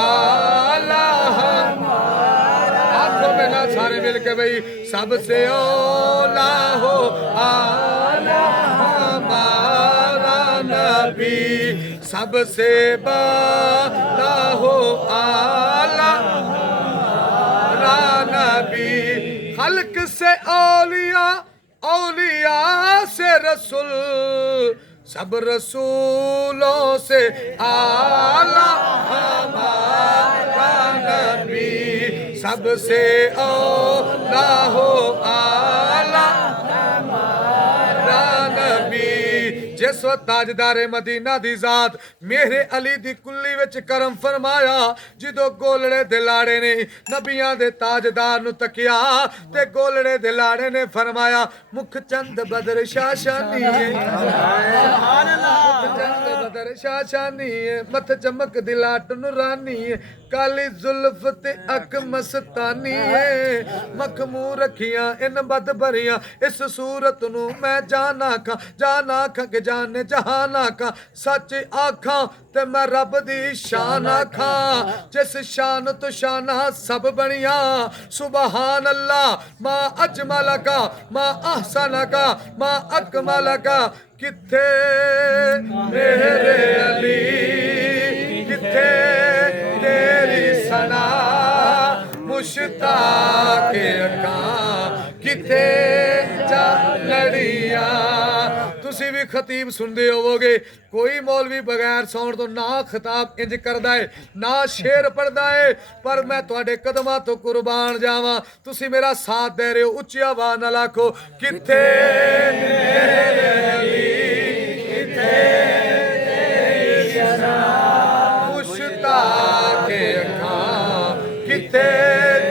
आला हमारा। आंखों में ना सारे मिल के भाई सबसे औला हो आला हमारा नबी, सबसे बाला हो आला हमारा नबी। खल्क से औलिया, औलिया से रसूल, सब रसूलों से आला हमारा नबी, सबसे औला हो आला वक्त ताजदारे मदीना दी जात मेरे अली दी कुल्ली विच करम फरमाया जिदो गोलड़े दे लाड़े ने नबियां दे ताजदार नु तकिया ते गोलड़े दे लाड़े ने फरमाया मुख चंद बदर शाशानी सुभान अल्लाह मुख चंद बदर शाशानी मथ चमक दिलाट नुरानी काली जुल्फ ते अक मस्तानी मखमू रखियां इन बद भरियां इस सूरत नु मैं जाना खा के जाने जहाना का सच आखा ते मैं रब दी शान आखा जिस शान तो शाना सब बनिया सुबहान अल्लाह मां अजमल का मां अहसन का मां अकमल का किथे मेरे अली किथे तेरी सना मुश्ताक अका किथे लड़िया तुसी भी खतीब सुनते होवोगे कोई मौलवी बगैर सौण तो ना खिताब इंज करदा है ना शेर पढ़दा है पर मैं तुहाडे कदमां तो कुर्बान जावां तुसी मेरा साथ दे रहे हो उच्ची आवाज़ नाल आखो किथे मेरे अली किथे तेरी सना मुश्ताक अखां किथे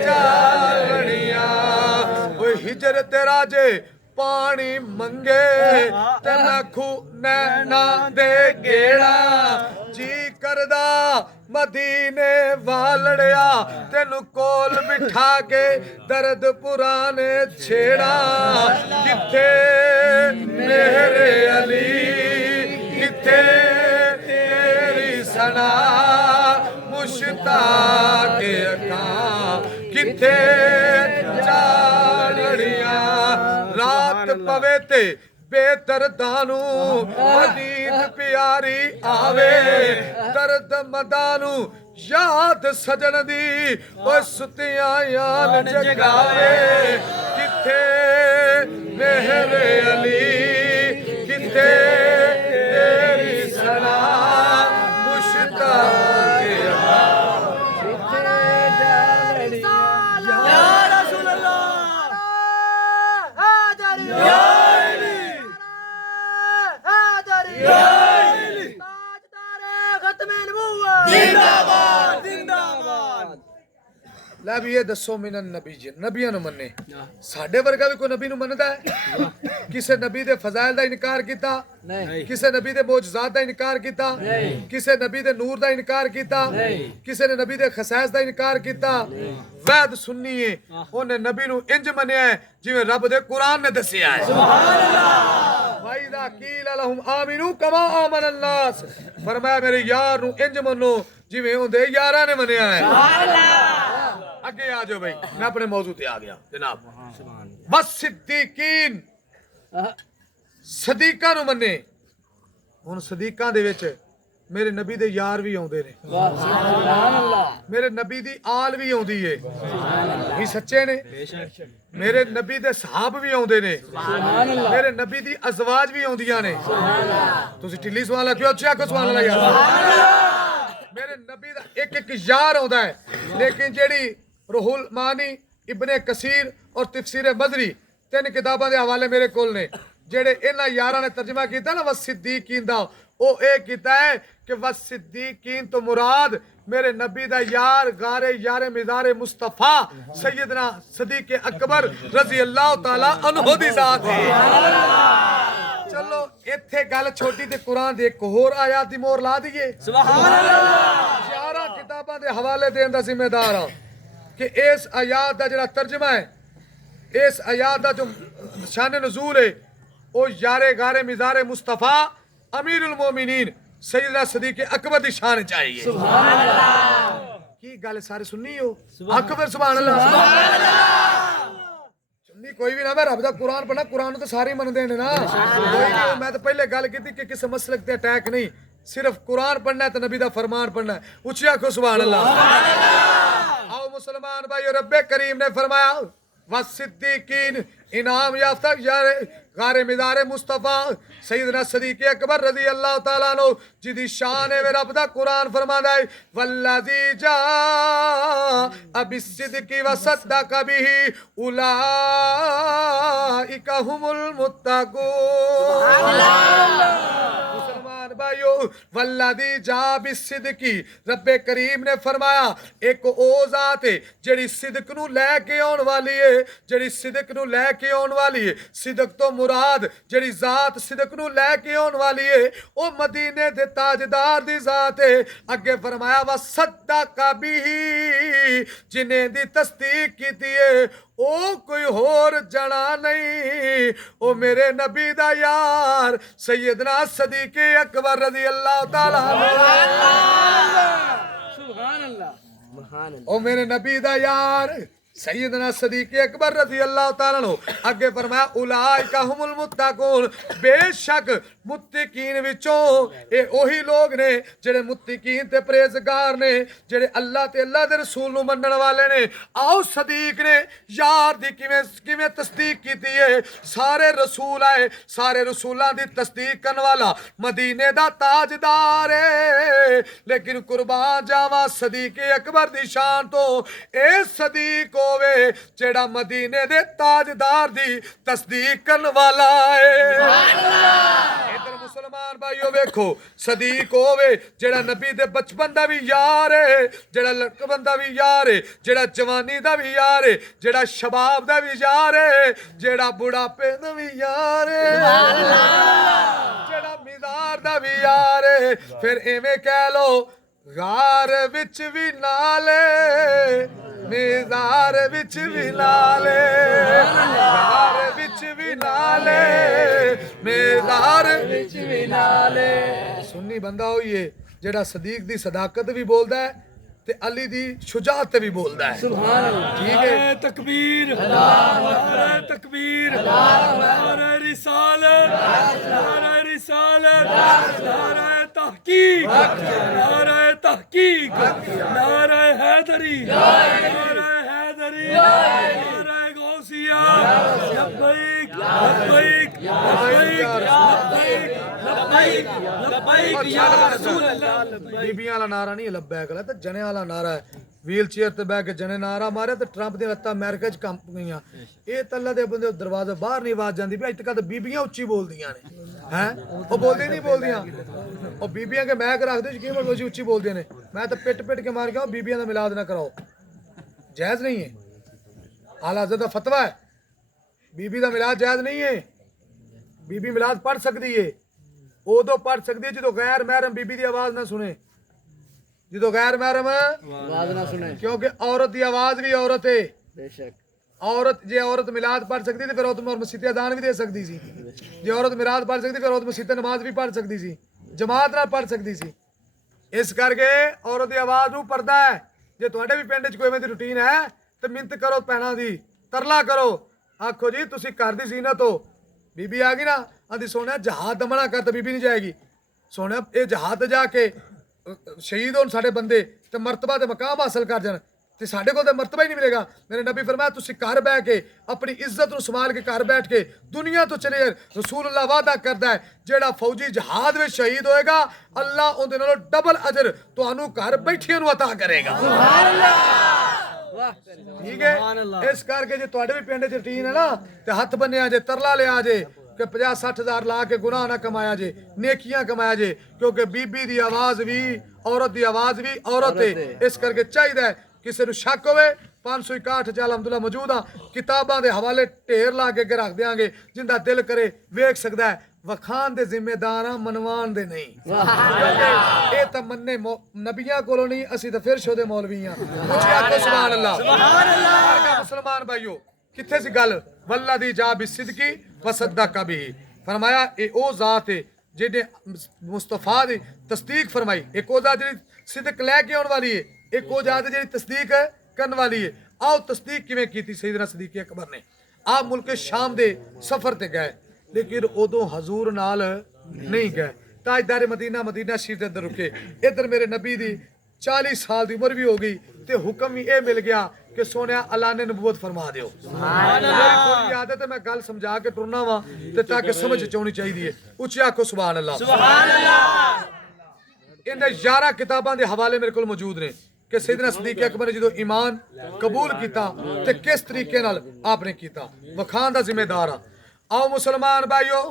चालड़ियां वो हिजर ते राजे पानी मंगे ते नखू नैना दे गेड़ा जी करदा मदीने वालड़िया तेनू कोल बिठा के दर्द पुराने छेड़ा किथे मेरे अली किथे तेरी सना मुश्ताक अखां किथे चालड़िया रात पवे ते बेदर्दानू मदीन प्यारी आवे दर्द मदानू याद सजन दी ओ सुतियां याल जगावे किथे मेरे अली किथे तेरी सना मुश्ताक ਲੈ ਵੀ ਇਹ ਦੱਸੋ ਮਿਨਨ ਨਬੀ ਜੀ ਨਬੀਆਂ ਨੂੰ ਮੰਨੇ ਸਾਡੇ ਵਰਗਾ ਵੀ ਕੋਈ ਨਬੀ ਨੂੰ ਮੰਨਦਾ ਹੈ ਕਿਸੇ ਨਬੀ ਦੇ ਫਜ਼ਾਇਲ ਦਾ ਇਨਕਾਰ ਕੀਤਾ ਨਹੀਂ ਕਿਸੇ ਨਬੀ ਦੇ ਮੌਜਜ਼ਾਤ ਦਾ ਇਨਕਾਰ ਕੀਤਾ ਨਹੀਂ ਕਿਸੇ ਨਬੀ ਦੇ ਨੂਰ ਦਾ ਇਨਕਾਰ ਕੀਤਾ ਨਹੀਂ ਕਿਸੇ ਨੇ ਨਬੀ ਦੇ ਖਸਾਇਸ ਦਾ ਇਨਕਾਰ ਕੀਤਾ ਵੈਦ ਸੁਣੀਏ ਉਹਨੇ ਨਬੀ ਨੂੰ ਇੰਜ ਮੰਨਿਆ ਜਿਵੇਂ ਰੱਬ ਦੇ ਕੁਰਾਨ ਨੇ ਦੱਸਿਆ ਹੈ ਸੁਭਾਨ ਅੱਲਾਹ ਵਾਇਦਾ ਕੀਲ ਲਹੁਮ ਆਮਿਨੂ ਕਮਾ ਆਮਨ الناس ਫਰਮਾਇਆ ਮੇਰੇ ਯਾਰ ਨੂੰ ਇੰਜ ਮੰਨੋ ਜਿਵੇਂ ਉਹਦੇ ਯਾਰਾਂ ਨੇ ਮੰਨਿਆ ਹੈ ਸੁਭਾਨ ਅੱਲਾਹ ਅੱਗੇ ਆ ਜਾਓ ਭਾਈ ਮੈਂ ਆਪਣੇ ਮੌਜੂ ਤੇ ਆ ਗਿਆ ਜਨਾਬ ਬਸ ਸਿੱਦੀਕੀਨ ਸਦੀਕਾਂ ਨੂੰ ਮੰਨੇ ਹੁਣ ਸਦੀਕਾਂ ਦੇ ਵਿੱਚ ਮੇਰੇ ਨਬੀ ਦੇ ਯਾਰ ਵੀ ਆਉਂਦੇ ਨੇ ਸੁਭਾਨ ਅੱਲਾਹ ਮੇਰੇ ਨਬੀ ਦੀ ਆਲ ਵੀ ਆਉਂਦੀ ਏ ਇਹ ਸੱਚੇ ਨੇ ਮੇਰੇ ਨਬੀ ਦੇ ਸਹਾਬ ਵੀ ਆਉਂਦੇ ਨੇ ਸੁਭਾਨ ਅੱਲਾਹ ਮੇਰੇ ਨਬੀ ਦੀ ਅਜ਼ਵਾਜ ਵੀ ਆਉਂਦੀਆਂ ਨੇ ਸੁਭਾਨ ਅੱਲਾਹ ਤੁਸੀਂ ਢਿੱਲੀ ਸਵਾਲ ਆਖਿਓ ਅੱਛਾ ਕੋ ਸਵਾਲ ਲਾ ਯਾਰ ਸੁਭਾਨ ਅੱਲਾਹ ਮੇਰੇ ਨਬੀ ਦਾ ਇੱਕ ਇੱਕ ਯਾਰ ਆਉਂਦਾ ਹੈ ਲੇਕਿਨ ਜਿਹੜੀ रूहुल मानी इब्ने कसीर और तफसीर मजरी तीन किताबों के हवाले मेरे कोल ने जेड़े इन्हां यारां ने तर्जमा कीता ना वस सिद्दीकीन दा ओ ए कीता है कि वस सिद्दीकीन तो मुराद मेरे नबी दा यार गारे यारे मिजारे मुस्तफा सैयदना सदीक अकबर रजी अल्लाह तआला अन्हु दी जात है चलो इत्थे गल छोटी ते कुरान दे एक होर आयत दी मोहर ला दईए सुभान अल्लाह यारां किताबां दे हवाले देण दा जिम्मेदार हां कि इस आयात का जरा तर्जमा है इस आयात का जो शान नज़ूल है वो यारे गारे मिजारे मुस्तफ़ा अमीरुल मोमिनीन सैयदना सदीक अकबर दी शान चाहिए सुभान अल्लाह की गल सारे सुननी हो अकबर सुभान अल्लाह सुभान अल्लाह सुननी कोई भी ना मैं रब दा कुरान पढ़ना कुरान तो सारे मनदे ने ना कोई नहीं मैं तो पहले गल की कि किस मसलक ते अटैक नहीं सिर्फ कुरान पढ़ना है तो नबी दा फरमान पढ़ना है उच्ची आखो सुभान अल्लाह सुभान अल्लाह आओ मुसलमान भाई रब्बे करीम ने फरमाया वसिद्दीकीन इनाम याफ्ता यारे गारे मिदारे मुस्तफा सैयदना सदीक अकबर रजी अल्लाह तआला नो जिदी शान है रब दा कुरान फरमांदा है वल्लजी जा अबिस्सिद्की वसद्दक बिही उलाइका हुमुल मुत्तकून सुभान अल्लाह भाइयों वल्लादी जा बिसिदकी रब्बे करीम ने फरमाया एक ओ जात है जेड़ी सिदक नू लेके आउण वाली है जेड़ी सिदक नू लेके आउण वाली है सिदक तो मुराद जेड़ी जात सिदक नू लेके आउण वाली है ओ मदीने दे ताजदार दी जात है अगे फरमाया वा सद्दका बिही जिन्हें दी तस्दीक कीती है ओ कोई होर जना नहीं ओ मेरे नबी दा यार सैयदना सदीक अकबर रज़ी अल्लाह ताला ओ मेरे नबी दा यार सैयदना सदीक अकबर रज़ी अल्लाह ताला नो अगे फरमाया उलाइका हुमुल मुत्तकून बेशक मुत्तकीन विचों ए ओही लोग ने जेड़े मुत्तकीन ते परहेजगार ने जेड़े अल्लाह ते अल्लाह दे रसूल नु मनण वाले ने आओ सदीक ने यार दी किवें तस्दीक कीती है सारे रसूल आए सारे रसूलां दी तस्दीक करन वाला मदीने दा ताजदार है लेकिन कुर्बान जावा सदीक अकबर दी शान तो ए सदीक होवे जेड़ा मदीने दे ताजदार दी तस्दीक करन वाला है इधर मुसलमान भाइयों वेखो सदीक होवे जेड़ा नबी दे बचपन दा भी यार है जेड़ा लड़कपन दा भी यार है जेड़ा जवानी दा भी यार है जेड़ा शबाब दा भी यार है जेड़ा बुढ़ापे दा भी यार है जेड़ा मिज़ार दा भी यार है फिर एवें कह लो गार विच भी नाले मिज़ार विच भी नाले गार विच भी नाले मिज़ार विच भी नाले सुन्नी बंदा होइए जेड़ा सदीक दी सदाकत भी बोलदा है ते अली दी शुजाअत भी बोलदा है सुभान अल्लाह ठीक है तकबीर नारे तकबीर नारे रिसालत नारे तहकीक नारे हैदरी नारे गौसिया लब्बैक लब्बैक लब्बैक लब्बैक लब्बैक या रसूल अल्लाह बीबियां वाला नारा नहीं लब्बैक वाला ते जने वाला नारा है व्हील चेयर ते बैठ के जने नारा मारे ते ट्रंप दी लत्तां अमेरिका च कंप गईयां ਇਹ ਤੱਲਾ ਦੇ ਬੰਦੇ ਦਰਵਾਜ਼ੇ ਬਾਹਰ ਨਹੀਂ ਆਵਾਜ਼ ਜਾਂਦੀ ਵੀ ਅੱਜ ਤੱਕ ਤਾਂ ਬੀਬੀਆਂ ਉੱਚੀ ਬੋਲਦੀਆਂ ਨੇ ਹੈ ਉਹ ਬੋਲਦੀ ਨਹੀਂ ਬੋਲਦੀਆਂ ਉਹ ਬੀਬੀਆਂ ਕੇ ਮੈਕ ਰੱਖਦੇ ਜੀ ਕਿਵੇਂ ਰੋਜੀ ਉੱਚੀ ਬੋਲਦੀਆਂ ਨੇ ਮੈਂ ਤਾਂ ਪਿੱਟ ਕੇ ਮਾਰ ਗਿਆ ਬੀਬੀਆਂ ਦਾ ਮਿਲਾਦ ਨਾ ਕਰਾਓ ਜਾਇਜ਼ ਨਹੀਂ ਹੈ ਆਲਾ ਹਜ਼ਰਤ ਦਾ ਫਤਵਾ ਹੈ ਬੀਬੀ ਦਾ ਮਿਲਾਦ ਜਾਇਜ਼ ਨਹੀਂ ਹੈ ਬੀਬੀ ਮਿਲਾਦ ਪੜ ਸਕਦੀ ਹੈ ਉਦੋਂ ਪੜ ਸਕਦੀ ਹੈ ਜਦੋਂ ਗੈਰ ਮਹਿਰਮ ਬੀਬੀ ਦੀ ਆਵਾਜ਼ ਨਾ ਸੁਣੇ ਜਦੋਂ ਗੈਰ ਮਹਿਰਮ ਆਵਾਜ਼ ਨਾ ਸੁਣੇ ਕਿਉਂਕਿ ਔਰਤ ਦੀ ਆਵਾਜ਼ ਵੀ ਔਰਤ ਹੈ ਬੇਸ਼ੱਕ औरत जे औरत मिलाद पढ़ सकती थी फिर औरत मसीते अजान भी दे सकती सी जे औरत मिलाद पढ़ सकती फिर औरत मसीते नमाज भी पढ़ सकती सी जमात नाल पढ़ सकती सी इस करके औरत की आवाज़ नूं पढ़दा है जे तुहाडे भी पिंड च कोई इवें दी रूटीन है तो मिन्नत करो भैणां दी तरला करो आखो जी तुसीं घर दी ज़ीनत हो बीबी आ गई ना आंदी सोहणिया जहाज दा मना कर तो बीबी नहीं जाएगी सोहणिया ये जहाज ते जाके शहीद होण साडे बंदे ते मरतबा ते मकाम हासिल कर जाण ਤੇ ਸਾਡੇ ਕੋਲ ਤਾਂ ਮਰਤਬਾ ਹੀ ਨਹੀਂ ਮਿਲੇਗਾ ਮੇਰੇ ਨਬੀ ਫਰਮਾਇਆ ਤੁਸੀਂ ਘਰ ਬਹਿ ਕੇ ਆਪਣੀ ਇੱਜ਼ਤ ਨੂੰ ਸੰਭਾਲ ਕੇ ਘਰ ਬੈਠ ਕੇ ਦੁਨੀਆ ਤੋਂ ਚਲੇ ਜਾਓ ਰਸੂਲullah ਵਾਅਦਾ ਕਰਦਾ ਹੈ ਜਿਹੜਾ ਫੌਜੀ ਜਹਾਦ ਵਿੱਚ ਸ਼ਹੀਦ ਹੋਏਗਾ ਅੱਲਾ ਉਹਦੇ ਨਾਲੋਂ ਡਬਲ ਅਜਰ ਤੁਹਾਨੂੰ ਘਰ ਬੈਠਿਆਂ ਨੂੰ عطا ਕਰੇਗਾ ਸੁਭਾਨ ਅੱਲਾਹ ਵਾਹ ਠੀਕ ਹੈ ਇਸ ਕਰਕੇ ਜੇ ਤੁਹਾਡੇ ਵੀ ਪਿੰਡ 'ਚ ਰੁਟੀਨ ਹੈ ਨਾ ਤੇ ਹੱਥ ਬੰਨਿਆ ਜੇ ਤਰਲਾ ਲਿਆ ਜੇ कि 50-60 हज़ार ला के गुनाह ना कमाया जे नेकियां कमाया जे क्योंकि बीबी दी आवाज भी औरत दी आवाज भी औरत है इस करके चाहिए किसी ਨੂੰ शक होवे 561 च अलहमदुल्ला मौजूद आ किताबां दे हवाले ढेर ला के रख देंगे जिंदा दिल करे वेख सकदा है वखान दे जिम्मेदार मनवान दे नहीं ये तो मन्ने नबियां कोलों नहीं असी तो फिर शोदे मौलवी हां पूछिया तो सुभान अल्लाह मुसलमान भाइयों किथे सी गल वल्ला दी जा बिसिदकी वसद्दका भी फरमाया ए ओ जात है जिन्हें मुस्तफा दी तस्दीक फरमाई एक ओ जात जिहड़ी सिदक लेके आउण वाली है एक ओ जात जिहड़ी तस्दीक करन वाली है आओ तस्दीक किवें कीती सैयदना सदीक अकबर ने आप मुल्क शाम दे सफर ते गए लेकिन उदों हजूर नाल नहीं गए ताजदार मदीना शरीफ दे अंदर रुके इधर मेरे नबी दी 40 साल दी उम्र भी हो गई ते हुक्म भी ये मिल गया कि सोनिया अलाने नबूवत फरमा दियो सुभान अल्लाह आदत है मैं गल समझा के टुरना वा ते ताकि समझ चौनी चाहिए उच्ची आखो सुभान अल्लाह सुभान अल्लाह इन 11 किताबां दे हवाले मेरे कोल मौजूद ने कि सैयदना सदीक अकबर ने जो ईमान कबूल किया ते किस तरीके नाल आपने किया वखान दा जिम्मेदार आओ मुसलमान भाइयों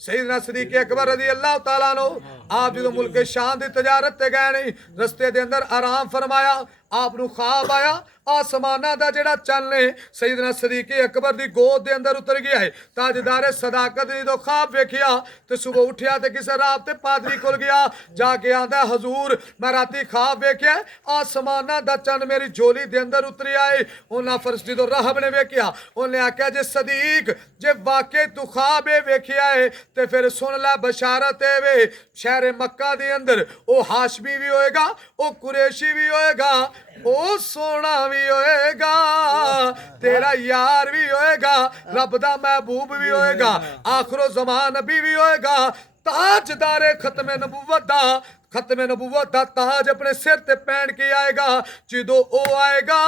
सैयदना सदीक अकबर रज़ी अल्लाह तआला अन्हु आप जो मुल्क शाम की तजारत ते गए नहीं रस्ते दे अंदर आराम फरमाया आप नु ख्वाब आया आसमाना दा जेड़ा चन्न है सैयदना सदीक अकबर दी गोद दे अंदर उतर गया है ताजदार सदाकत ने जो ख्वाब वेखिया ते सुबह उठिया ते किसे रात ते पादरी कोल गया जाके आंदा हजूर मैं राती ख्वाब वेखिया आसमाना दा चन्न मेरी झोली दे अंदर उतरिया है उन्हां फरिश्ते तो राहब ने वेखिया उन्हें आख्या जे सदीक जे वाकई तू ख्वाब वेखिया है ते फिर सुन लै बशारत है वे शहर मक्का दे अंदर ओ हाशमी भी होएगा ओ कुरैशी भी होएगा ओ सोना भी होएगा तेरा यार भी होएगा रब दा महबूब भी होएगा आखिरो ज़मान नबी भी होएगा ताजदारे खत्मे नबूवत दा खत्मे नबूवत दा ताज अपने सिर ते पहन के आएगा जदों ओ आएगा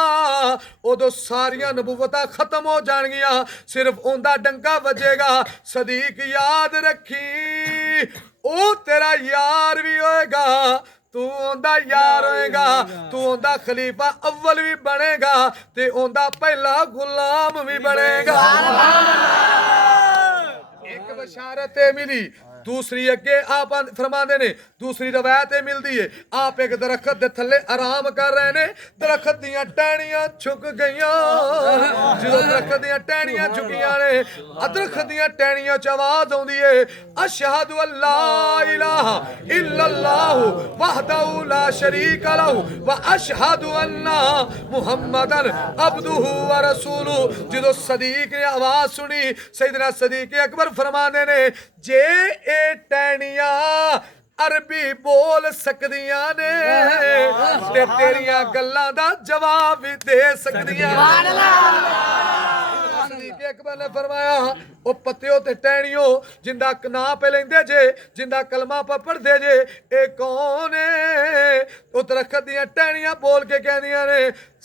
उदों सारियां नबूवतां खत्म हो जाणगियां सिर्फ उंदा डंका वजेगा सदीक याद रखी ओ तेरा यार भी होएगा तू उंदा यार होएगा तू उंदा खलीफा अव्वल भी बनेगा ते उंदा पहला गुलाम भी बनेगा एक बशारत मिली दूसरी अगे आप फरमाते ने दूसरी रवायत मिलती है आप एक दरखत दे थले आराम कर रहे ने दरखत दियां टहनियां झुक गईयां जो दरखत दियां टहनियां झुकियां ने दरखत दियां टहनियां च आवाज आउंदी है अशहदु अल्ला इलाहा इल्लल्लाह वहदहु ला शरीका लहू व अशहदु अन्ना मुहम्मदन अब्दुहु व रसूलुहु जो सदीक ने आवाज सुनी सैयदना सदीक अकबर फरमाते ने जे टहनियां अरबी बोल सकदियां ने ते तेरियां गल्लां दा जवाब भी दे सकदियां सदीक अकबर ने फरमाया ओ पत्तियों ते टहनियों जिंदा ना पे लेंदे जे जिंदा कलमा पर पढ़दे जे ए कौन है ओ दरखत दियां टहनियां बोल के कहदियां ने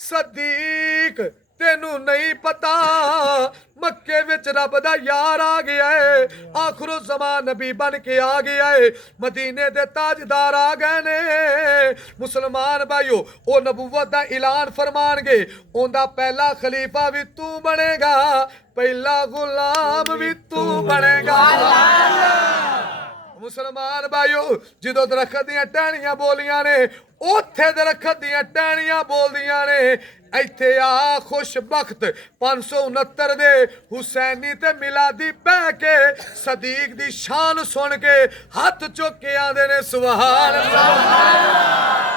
सदीक तेनू नहीं पता मक्के विच रब दा यार आ गया है आखिरो ज़मान नबी बन के आ गया है मदीने दे ताजदार आ गए ने मुसलमान भाइयों ओ नबूवत दा ऐलान फरमानगे ओंदा पहला खलीफा भी तू बनेगा पहला गुलाम भी तू बनेगा मुसलमान भाइयों जो दरखत दियां टहनियां बोलियां ने उथे दरखत दियां टहनियां बोलदियां ने इत्थे आ खुशबख्त 569 दे हुसैनी ते मिलादी बह के सदीक दी शान सुन के हाथ चुक के आंदे ने सुभान अल्लाह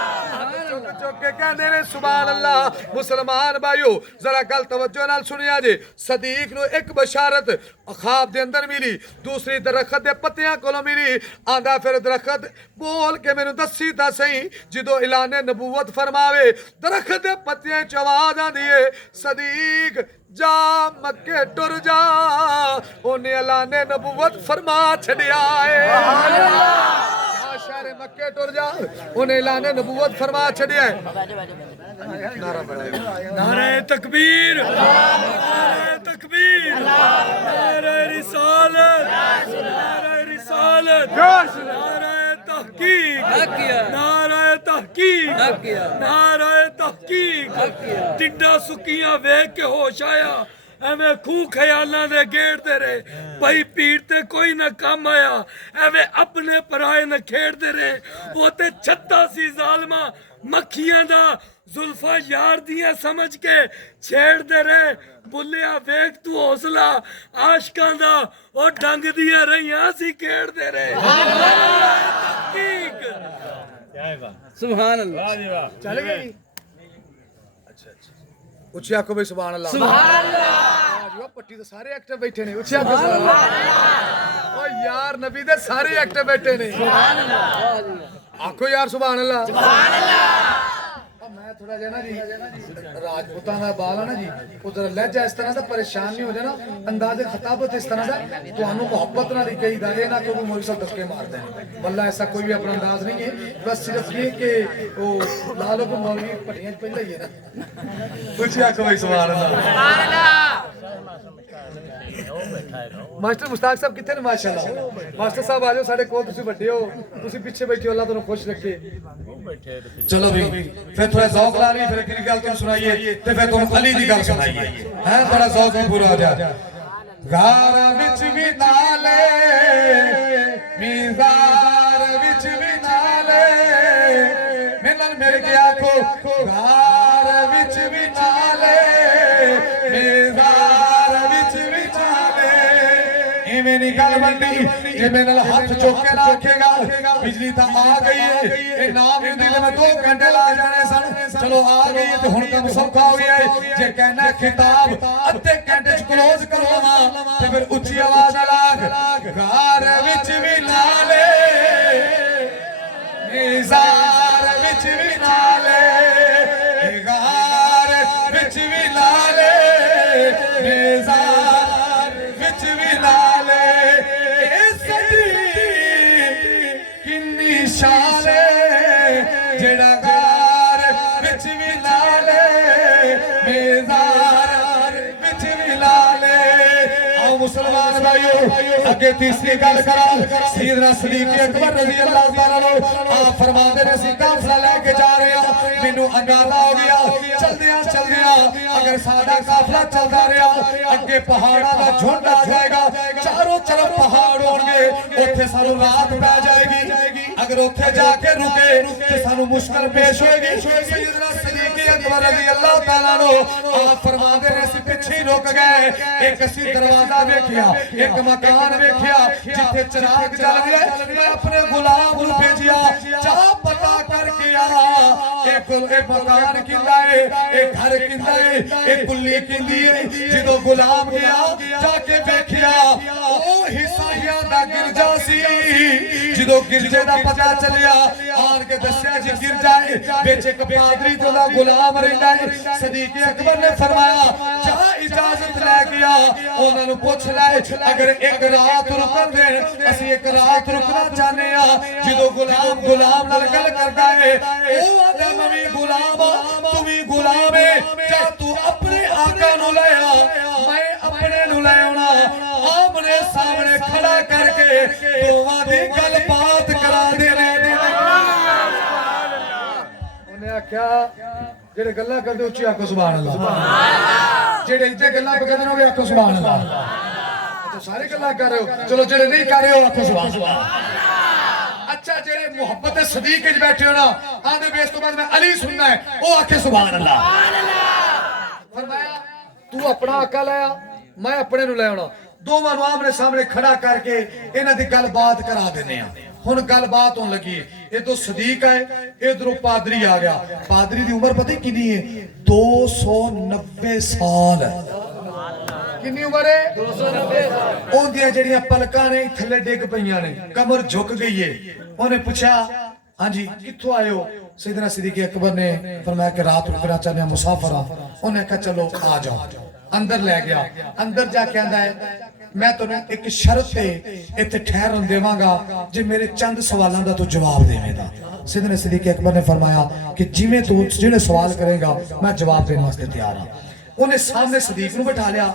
चुक के कहंदे ने सुभान अल्लाह मुसलमान भाइयों जरा गल तवज्जो नाल सुनिया जे सदीक नु एक बशारत ख्वाब दे अंदर मिली दूसरी दरखत दे पत्तियां कोलों मिली आंदा फिर दरखत बोल के मैनू दसी ता सही जो ऐलाने नबूवत फरमावे दरखत दे पत्तियां च आवाज आंदी है सदीक जा मक्के टुर जा ओने ऐलाने नबूवत फरमा छड़िया है शहर मक्के टुर जा उन्हें ऐलाने नबूवत फरमा छड़िया है नारे तकबीर नारे तकबीर नारे रिसालत नारे रिसालत नारे तहकीक नारे तहकीक नारे तहकीक टिंडा सुकियां वेख के होश आया एवें खूह ख्यालां दे गेड़दे रहे भाई पीड़ ते कोई ना कम आया एवें अपने पराए न खेड़दे रहे वो ते छत्ता सी जालमा मक्खियां दा जुल्फा यार दियां समझ के छेड़दे रहे बुलिया वेख तू हौसला आशकां दा ओ डंग दियां रहियां सी खेड़दे रहे सुभान अल्लाह चल गई उच्ची आखो भाई सुभान अल्लाह सुभान अल्लाह पट्टी तो सारे एक्टर बैठे ने उच्ची आखो सुभान अल्लाह ओ यार नबी दे सारे एक्टर बैठे ने सुभान अल्लाह आखो यार सुभान अल्लाह सुभान अल्लाह मैं थोड़ा जा ना जी राजपूतां दा बाल है ना जी उधर लहजा इस तरह दा परेशान नहीं हो जाना अंदाज़े खिताबत इस तरह दा तुहानू मोहब्बत नाल ही कही दाए ना कोई मौलवी साहब धक्के मार दे वल्ला ऐसा कोई भी अपना अंदाज नहीं है बस सिर्फ ये कि वो लालो को मौलवी पट्टियां पहले ही है ना कुछ आखो भाई सुभान अल्लाह सुभान अल्लाह मास्टर मुश्ताक साहब कितने माशाल्लाह मास्टर साहब आ जाओ साडे कोल तुसी बड्डे हो तुसी पीछे बैठे हो अल्लाह तुहानू खुश रखे चलो भी फिर थोड़ा ज़ौक ला ली फिर अगली गल तुम सुनाइए ते फिर तुम अली दी गल सुनाइए हैं थोड़ा ज़ौक भी पूरा हो जा ਗਾਰਾਂ ਵਿੱਚ ਵੀ ਨਾਲੇ ਮੀਜ਼ਾਰ ਵਿੱਚ ਵੀ ਨਾਲੇ ਮਿਲਣ ਮਿਲ ਕੇ ਆਖੋ ਗਾਰ ਵਿੱਚ ਵੀ ਨਾਲੇ ਮੀਜ਼ਾਰ ਵਿੱਚ ਵੀ ਨਾਲੇ ਇਵੇਂ ਨਹੀਂ ਗੱਲ ਬਣਦੀ ਜਿਵੇਂ ਨਾਲ ਹੱਥ ਚੁੱਕ ਕੇ ਰੱਖੇਗਾ ਬਿਜਲੀ ਤਾਂ ਆ ਗਈ ਹੈ ਇਹ ਨਾਮ ਹੁੰਦੀ ਤੇ ਮੈਂ 2 ਘੰਟੇ ਲਾ ਜਾਣੇ ਸਨ ਚਲੋ ਆ ਗਈ ਹੈ ਤੇ ਹੁਣ ਕੰਮ ਸੌਖਾ ਹੋ ਗਿਆ ਹੈ ਜੇ ਕਹਿਣਾ ਖਿਤਾਬ ਅੱਧੇ ਘੰਟੇ ਚ ਕਲੋਜ਼ ਕਰ ਲਵਾਂ ਤੇ ਫਿਰ ਉੱਚੀ ਆਵਾਜ਼ ਨਾਲ ਆਖ ਗਾਰ ਵਿੱਚ ਵੀ ਨਾਲੇ ਮੀਜ਼ਾਰ ਵਿੱਚ ਵੀ ਨਾਲੇ ਗਾਰ ਵਿੱਚ ਵੀ ਨਾਲੇ ਮੀਜ਼ਾਰ ਵਿੱਚ ਵੀ ਨਾਲੇ ਇਹ ਸਦੀ ਕਿੰਨੀ ਸ਼ਾਨ ਹੈ ਜਿਹੜਾ ਗਾਰ ਵਿੱਚ ਵੀ ਨਾਲੇ ਮੀਜ਼ਾਰ ਵਿੱਚ ਵੀ ਨਾਲੇ आओ मुसलमान भाइयों अगे तीसरी गल करा सैयदना सदीक अकबर रज़ी अल्लाह तआला अन्हु आप फरमाते ने सी काफिला लेके जा रहे हैं मैनू अंदाजा हो गया चलदियां अगर साडा काफिला चलदा रहा अगे पहाड़ां दा झुंड आ जाएगा चारों तरफ पहाड़ होंगे उत्थे सानू रात पै जाएगी अगर उत्थे जाके रुके ते सानू मुश्किल पेश होएगी सैयदना सदीक अकबर रज़ी अल्लाह तआला अन्हु आप फरमाते ने सी पिछे रुक गए एक असी दरवाजा वेखिया एक मकान वेखिया जिथे चिराग जल रहा है मैं अपने गुलाम नूं भेजिया जा पता करके आ एक मकान किंदा है एक घर किंदा है एक कुल्ली किंदी है जदों गुलाम गया जाके वेखिया ओ हिस्सा दा गिरजा सी जदों गिरजे दा पता चलिया आन के दस्या जी गिरजा है विच एक पादरी ते दा गुलाम रहिंदा है सदीक अकबर ने फरमाया जा इजाजत लै गया उन्हां नूं पुछ लै अगर एक रात रुकन देन असीं एक रात रुकना चाहने आ जदों गुलाम नाल गल करदा है ओ आदा मैं भी गुलाम तू भी गुलाम है जा तू अपने आका नूं ले आ मैं अपने नूं ले आउणा आमने सामने खड़ा करके दोवां दी गल बात करा देने उन्हें आख्या जेड़े गल्लां करदे उच्ची आखो सुभान अल्लाह सुभान अल्लाह जेड़े इत्थे गल्लां करदे ने ओह आखो सुभान अल्लाह अच्छा सारे गल्लां कर रहे हो चलो जेड़े नहीं कर रहे हो आखो सुभान अल्लाह अच्छा जेड़े मोहब्बत सदीक विच बैठे हो ना आंदे बेस तो बाद मैं अली सुनना है ओ आखे सुभान अल्लाह फरमाया तू अपना आका ले आ मैं अपने नु ले आउणा दोवां नु आमने सामने खड़ा करके इन्हां दी गलबात करा देने आ हुण गलबात होने लगी ये तो सदीक है इधरों पादरी आ गया पादरी दी उम्र पता कितनी है 290 साल कितनी उम्र है 290 साल ओंदियां जेड़ियां पलकां ने थल्ले डिग पईयां ने कमर झुक गई है उन्हें पूछा हां जी कित्थों आए हो सैयदना सदीक अकबर ने फरमाया कि रात रुकना चाहते हैं मुसाफिर उन्हें कहा चलो आ जाओ अंदर ले गया अंदर जाके आंदा है मैं तुहानू एक शर्त ते इत्थे ठहरन देवांगा जे मेरे चंद सवालों का तू जवाब देवेगा सैयदना सदीक अकबर ने फरमाया कि जिवें तू जिहड़े सवाल करेगा मैं जवाब देने वास्ते तैयार हां उन्हें सामने सदीक नूं बिठा लिया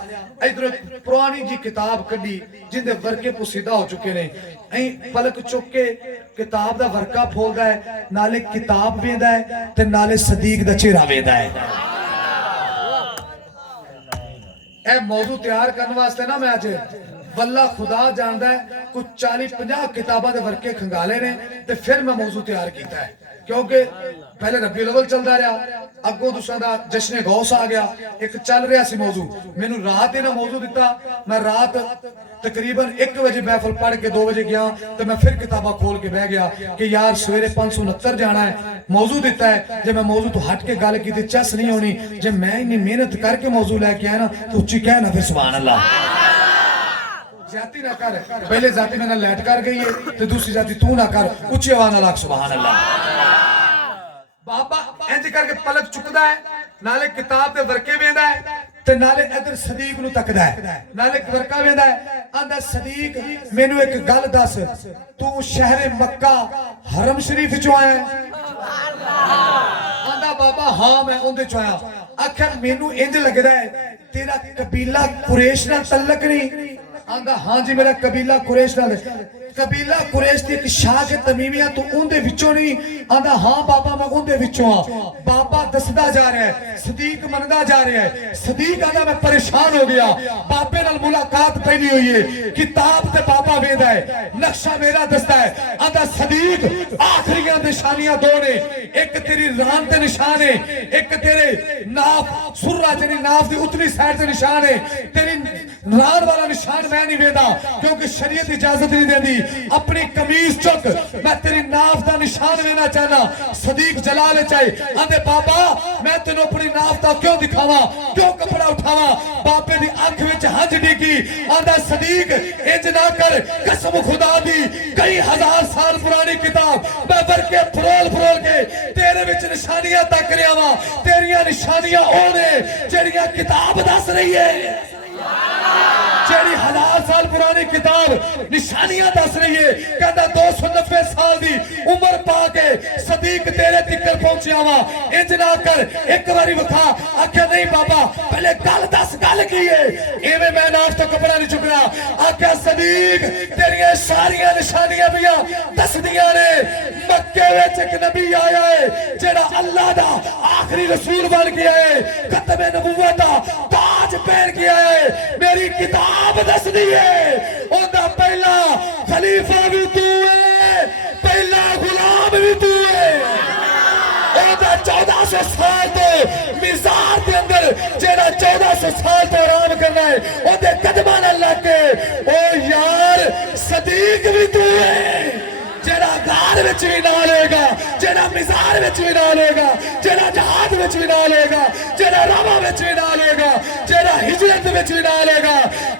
इधर पुरानी जी किताब कढ़ी जिंदे वर्के पुसीदा हो चुके ने ऐ पलक चुक के किताब दा वर्का खोलदा है नाले किताब वेंदा है ते नाले सदीक दा चेहरा वेंदा है ए मौजू तैयार करने वास्ते ना मैं अज वल्ला खुदा जानदा है कुछ 40-50 किताबां दे वर्के खंगाले ने ते फिर मैं मौजू तैयार कीता है क्योंकि पहले रबी अव्वल चलदा रहा अगों दूसरा दा जश्न गौस आ गया एक चल रहा सी मौजू मैनू रात इन्हां मौजू दिता मैं रात तकरीबन 1 बजे महफिल पढ़ के 2 बजे गया तो मैं फिर किताबा खोल के बह गया कि यार सवेरे 569 जाना है मौजू दिता है जे मैं मौजू तो हट के गल की चस नहीं होनी जे मैं इन्नी मेहनत करके मौजू लैके आया ना तो उच्ची कह ना फिर सुभान अल्लाह जाती ना कर पहले जाती मेरे नाल लैट कर गई है ते दूसरी जाती तू ना कर उच्ची आवाज नाल सुभान अल्लाह बाबा इंज करके पलक चुकदा है नाले किताब दे वर्के वेंदा है ते नाले इधर सदीक नु तकदा है नाले वर्का वेंदा है आंदा सदीक मेनू एक गल दस तू शहर मक्का हरम शरीफ चो आया आंदा बाबा हां मैं उंदे चो आया आखिर मेनू इंज लगदा है तेरा कबीला कुरैश नाल तल्लक नहीं आंदा हां जी मेरा कबीला कुरैश नाल कबीला कुरैश दी एक शाख तमीमिया तू उनदे विचों नहीं आंदा हां बाबा मैं उनदे विचों आ बाबा दसदा जा रहा है सदीक मनदा जा रहा है सदीक आंदा मैं परेशान हो गया बाबे नाल मुलाकात पहली हुई है किताब ते बाबा वेंदा है नक्शा मेरा दसदा है आंदा सदीक आखिरी निशानियां दो ने एक तेरी रान ते निशान है एक तेरे नाफ सुर्रा तेरी नाफ दी उतली साइड ते निशान है तेरी रान वाला निशान मैं नहीं वेंदा क्योंकि शरीयत इजाजत नहीं देती अपनी कमीज चुक मैं तेरी नाफ दा निशान लेना चाहना सदीक जलाल चाहे आंदे बाबा मैं तेनों अपनी नाफ दा क्यों दिखावा क्यों कपड़ा उठावा बाबे दी आंख विच हंज डिगी आंदा सदीक इंज ना कर कसम खुदा दी कई हजार साल पुरानी किताब मैं वर्के फरोल के तेरे विच निशानियां तक रहा वा तेरियां निशानियां ओने जेड़ियां किताब दस रही है जेड़ी हजार साल पुरानी किताब निशानियां दस रही है कहता 290 साल दी उम्र पाके सदीक तेरे तिकर पहुंचा वा इंज ना कर एक बारी विखा आख्या नहीं बाबा पहले गल दस गल की है एवें मैं नाफ तो कपड़ा नहीं चुकना आख्या सदीक तेरियां सारियां निशानियां भी दसदियां ने मक्के विच एक नबी आया है जेड़ा अल्लाह दा आखिरी रसूल बन के आया है खत्मे नबूवत दा ताज पहन के आया है मेरी किताब दस दी है ओदा पहला खलीफा भी तू है पहला गुलाम भी तू है ओदा 1400 साल तो मिज़ार के अंदर जेड़ा 1400 साल तो आराम करना है ओदे कदमां नाल लग के ओ यार सदीक भी तू है जेड़ा गार विच भी ना लेगा जेड़ा मिज़ार विच भी ना लेगा जेड़ा जहाद विच भी ना लेगा जेड़ा रावा विच भी ना लेगा जेड़ा हिजरत विच भी ना लेगा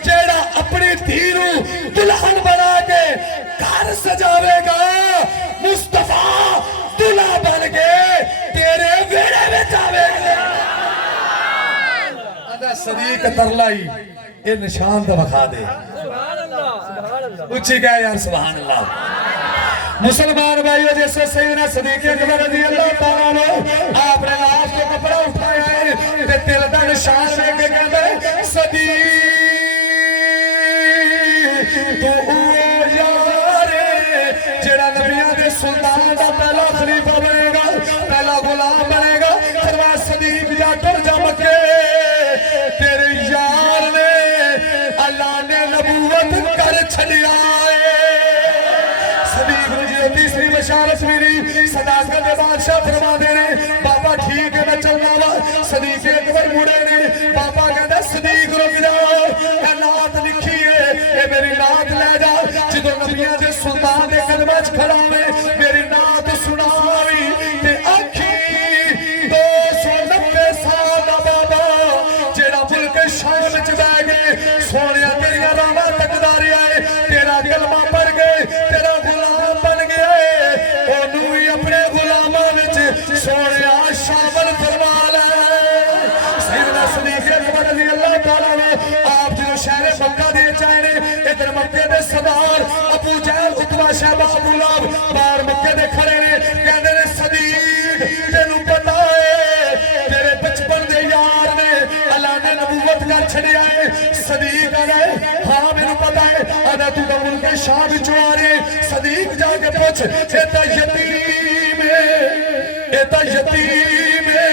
जेड़ा अपनी धी नू दुल्हन बना के घर सजावेगा मुस्तफा दुल्हा बन के तेरे वेड़े विच आवेगा आदा सदीक तरलाई ये निशान तो बखा दे उच्ची कह यार सुभान अल्लाह मुसलमान भाइयों जैसे सैयदना सदीक अकबर रज़ी अल्लाह तआला अन्हु आपने नाफ को कपड़ा उठाया है ते दिल दा निशान लेके कहंदे सदीक तू ओ यार जेड़ा नबियां दे सुल्तान दा पहला खलीफा बनेगा पहला गुलाम बनेगा फरमाया सदीक जा टुर जा मक्के तेरे यार ने अल्लाह ने नबूवत कर छड़िया तीसरी बशारत मेरी सदाकत के बादशाह फरमा दे रहे बाबा ठीक है मैं चलना वा सदीक अकबर मुड़े ने बाबा कहता सदीक रुक जाओ नात लिखी है ये मेरी नात ले जा जो नबियां दे सुल्तान दे कदमां च खड़ा है मेरी नात सुनावी ते आखी 290 साल दा बाबा जेड़ा मुल्क शाम च बैठ गए सोनिया तेरियां रावां तकदा रहा है तेरा कलमा पढ़ गए तेरा गुलाम बन गया अपने गुलामां विच सोनिया शामिल फरमा ले सैयदना सदीक अकबर रज़ी अल्लाह तआला अन्हु आप जो शहर मक्का दे चाहे इधर मक्के दे सरदार अबू जहल उतबा शैबा अबू लहब बाहर मक्के दे खड़े ने कहंदे ने सदीक तेनू पता है तेरे बचपन दे यार ने अल्लाह ने नबूवत कर छड़िया है सदीक आदा हां मेनू पता है आदा तू दा मुल्क शाम विचों आ रहे सदीक जाके पूछ एता यतीम है एता यतीम है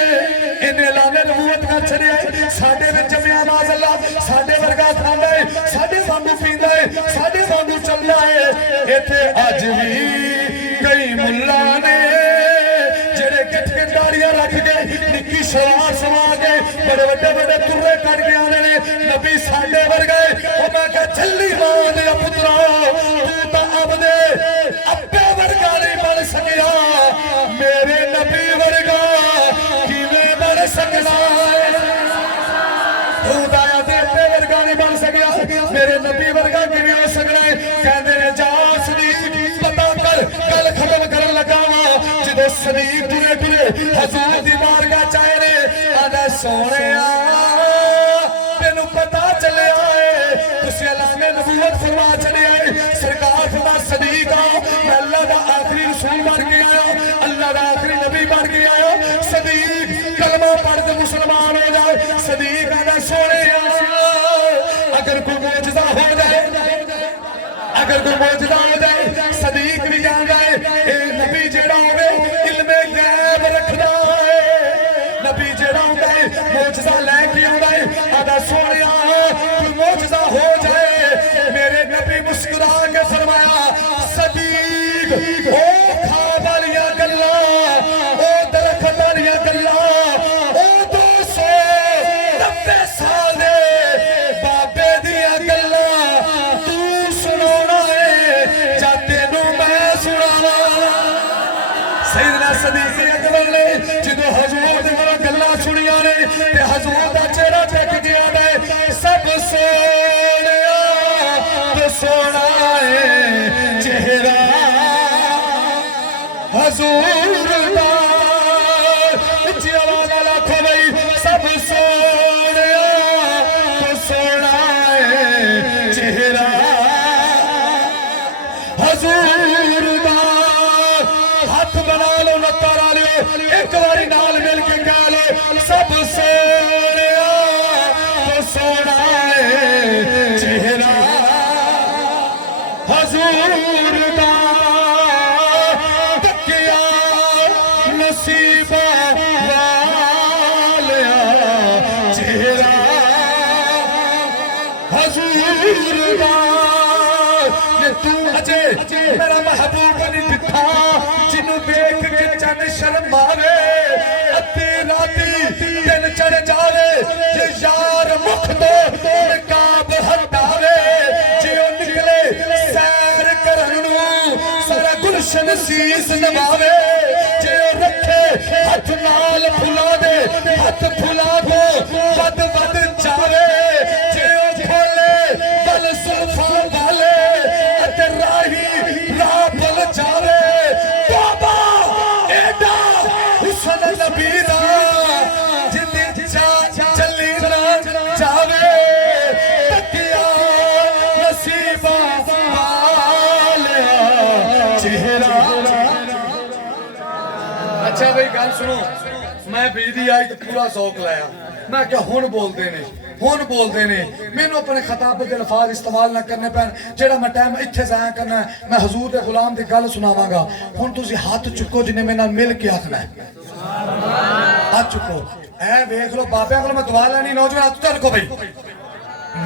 इन्हें अल्लाह ने नबूवत कर छड़िया है साडे विच जम्मिया माज़अल्लाह साडे वर्गा खांदा है साडे वांगू पींदा है साडे वांगू चलदा है इथे अज भी कई मुल्ला ने जेड़े किटके दाड़ियां रख के निक्की सलवार सवा के बड़े बड़े तुर्रे कट के आने ने नबी साडे वर्गे ओ मैं कह जल्दी मां दे पुत्रा तू तां अपने अब्बे वर्गा नहीं बन सकिया मेरे नबी वर्गा किवें बन सकदा तू दाया दे अब्बे वर्गा नहीं बन सकिया मेरे नबी वर्गा किवें हो सकदा है कहंदे ने जा सदीक पता कर गल खत्म करन लगा वा जदों सदीक टुरे हजूर दी बारगाह चाहे ने आदा सोहणिया तेनू पता चलिया है तुसी अल्लाह ने नबूवत फरमा छड़िया है सरकार फरमा सदीक मैं अल्लाह दा आखिरी रसूल बन के आया अल्लाह दा आखिरी नबी बन के आया सदीक कलमा पढ़ के मुसलमान हो जाए सदीक आदा सोहणिया अगर कोई मौजूदा हो जाए अगर कोई मौजूदा हो जाए एक बारी नाल मिल के कह लो सब सोनिया तो सोना है चेहरा हजूर दा तकिया नसीबा वालिया चेहरा हजूर दा तू अजे मेरा महबूब नहीं दिखा जिन्नू देख के चन शर्मावे अद्धी राती दिन चढ़ जावे जे यार मुख तो नकाब हटावे जे ओ निकले सैर करन नू सारा गुलशन शीस नवावे जे ओ रखे हथ नाल फुला दे हथ फुला दो वद वद जावे जे ओ खोले बल सुल्फा वाले राही राह बल जावे बाबा एडा हुसन नबी दा जिंदी चली ना जावे तकिया नसीबा वालिया चेहरा। अच्छा भाई गल सुनो मैं बिजली आई तो पूरा शौक लाया मैं क्या हुण बोलते ने हुण बोलते ने मैनू अपने खिताब के अल्फाज इस्तेमाल ना करने पैन जेड़ा मैं टाइम इत्थे जाया करना है मैं हजूर दे गुलाम दी गल सुनावांगा हुण तुसी हाथ चुको जिन्हें मेरे नाल मिल के आखना है हाथ चुको ऐ वेख लो बाबियां कोल मैं दुआ लैनी नौजवान हाथ चुको भाई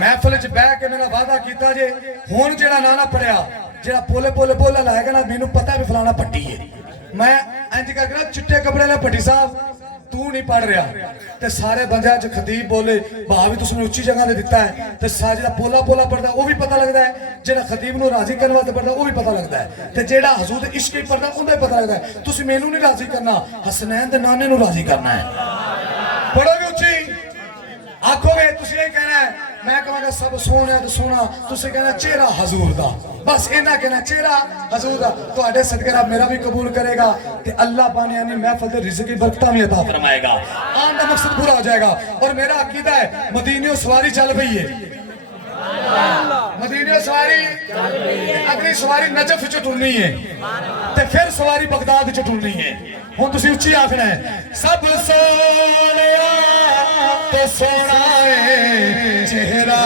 महफिल च बैठ के मेरा वादा कीता जे हुण जेड़ा नाना पढ़िया जेड़ा पोले पोले बोला लाएगा ना मैनू पता भी फलाना पट्टी है मैं इंज करके ना चिट्टे कपड़े ले भट्टी साहब तू नहीं पढ़ रहा ते सारे बंदियां च खतीब बोले भाव भी तुसने उच्ची जगह ते दिता है ते जेड़ा पोला पोला पढ़दा वो भी पता लगदा है जेड़ा खतीब नू राजी करने वास्ते पढ़दा वो भी पता लगदा है ते जेड़ा हजूर दे इश्क विच पढ़दा उंदा भी पता लगदा है तुसी मैनू नहीं राजी करना हसनैन दे नाने नू राजी करना है पढ़ो भी उच्ची आखोगे तुसी ये कहना है मैं कहूँगा सब सोने तो सोना तुसी कहना चेहरा हजूर दा बस इन्ना कहना चेहरा हजूर दा तुहाडे सदके रब मेरा भी कबूल करेगा ते अल्लाह पाने यानी महफिल दे रिज़्क़ की बरकत भी अता फरमाएगा आन दा मकसद पूरा हो जाएगा। और मेरा अकीदा है मदीने सवारी चल पई है मदीने सवारी अगली सवारी नजफ च टुरनी है ते फिर सवारी बगदाद च टुरनी है हुण तुसी उच्ची आखना है सब सोनिया तो सोना है चेहरा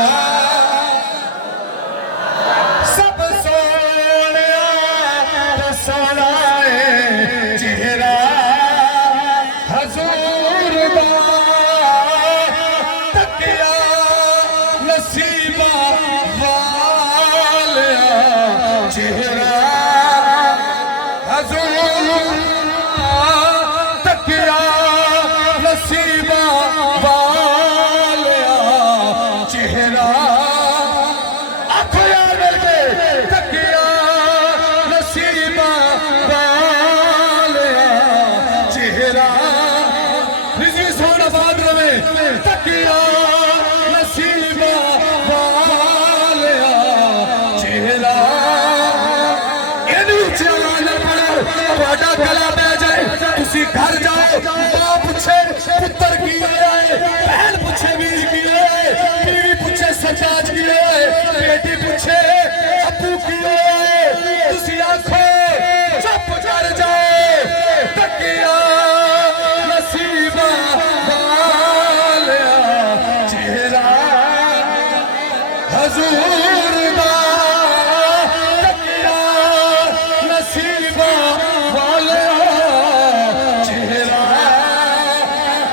सब सोनिया तो सोना है चेहरा हजूर दा तकिया नसीबा वालिया चेहरा हजूर तकिया नसीबा वालिया चेहरा आखो यार मिलके तकिया नसीबा वालिया चेहरा रिज़्क़ सोना बाद रवे तकिया नसीबा वालिया चेहरा इन्हीं चलाने पड़ो वादा गला बह जाए तुसी घर जाओ मां पूछे पुत्र की है बहन पूछे वीर की है बीवी पूछे सचाज की है बेटी पूछे अबू की है तुसी आखो चुप कर जाओ तकिया नसीबा वालिया चेहरा हजूर दा तकिया नसीबा वालिया चेहरा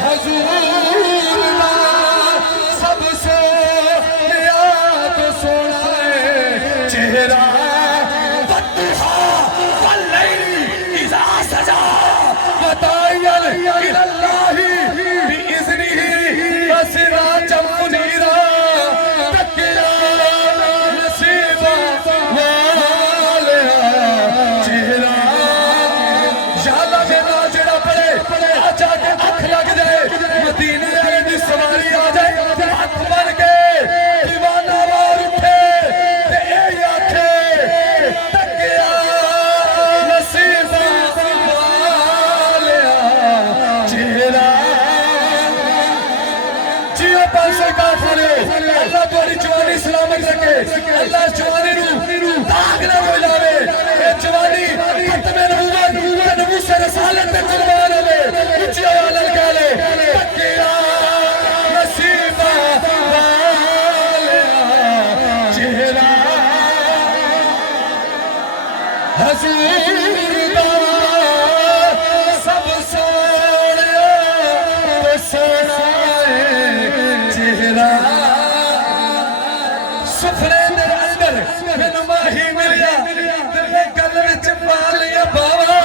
हजूर दा सब सोनिया तो सोना है चेहरा वद्दुहा वल्लैली इज़ा सजा वतायल इलल्लाहि बिइज़्निही वसिराजम मुनीरा तकिया ਸੁਪਨੇ ਦੇ ਅੰਦਰ ਮੈਨੂੰ ਮਾਹੀ ਮਿਲਿਆ ਤੇਰੇ ਗੱਲ ਵਿੱਚ ਪਾ ਲਿਆ ਬਾਵਾ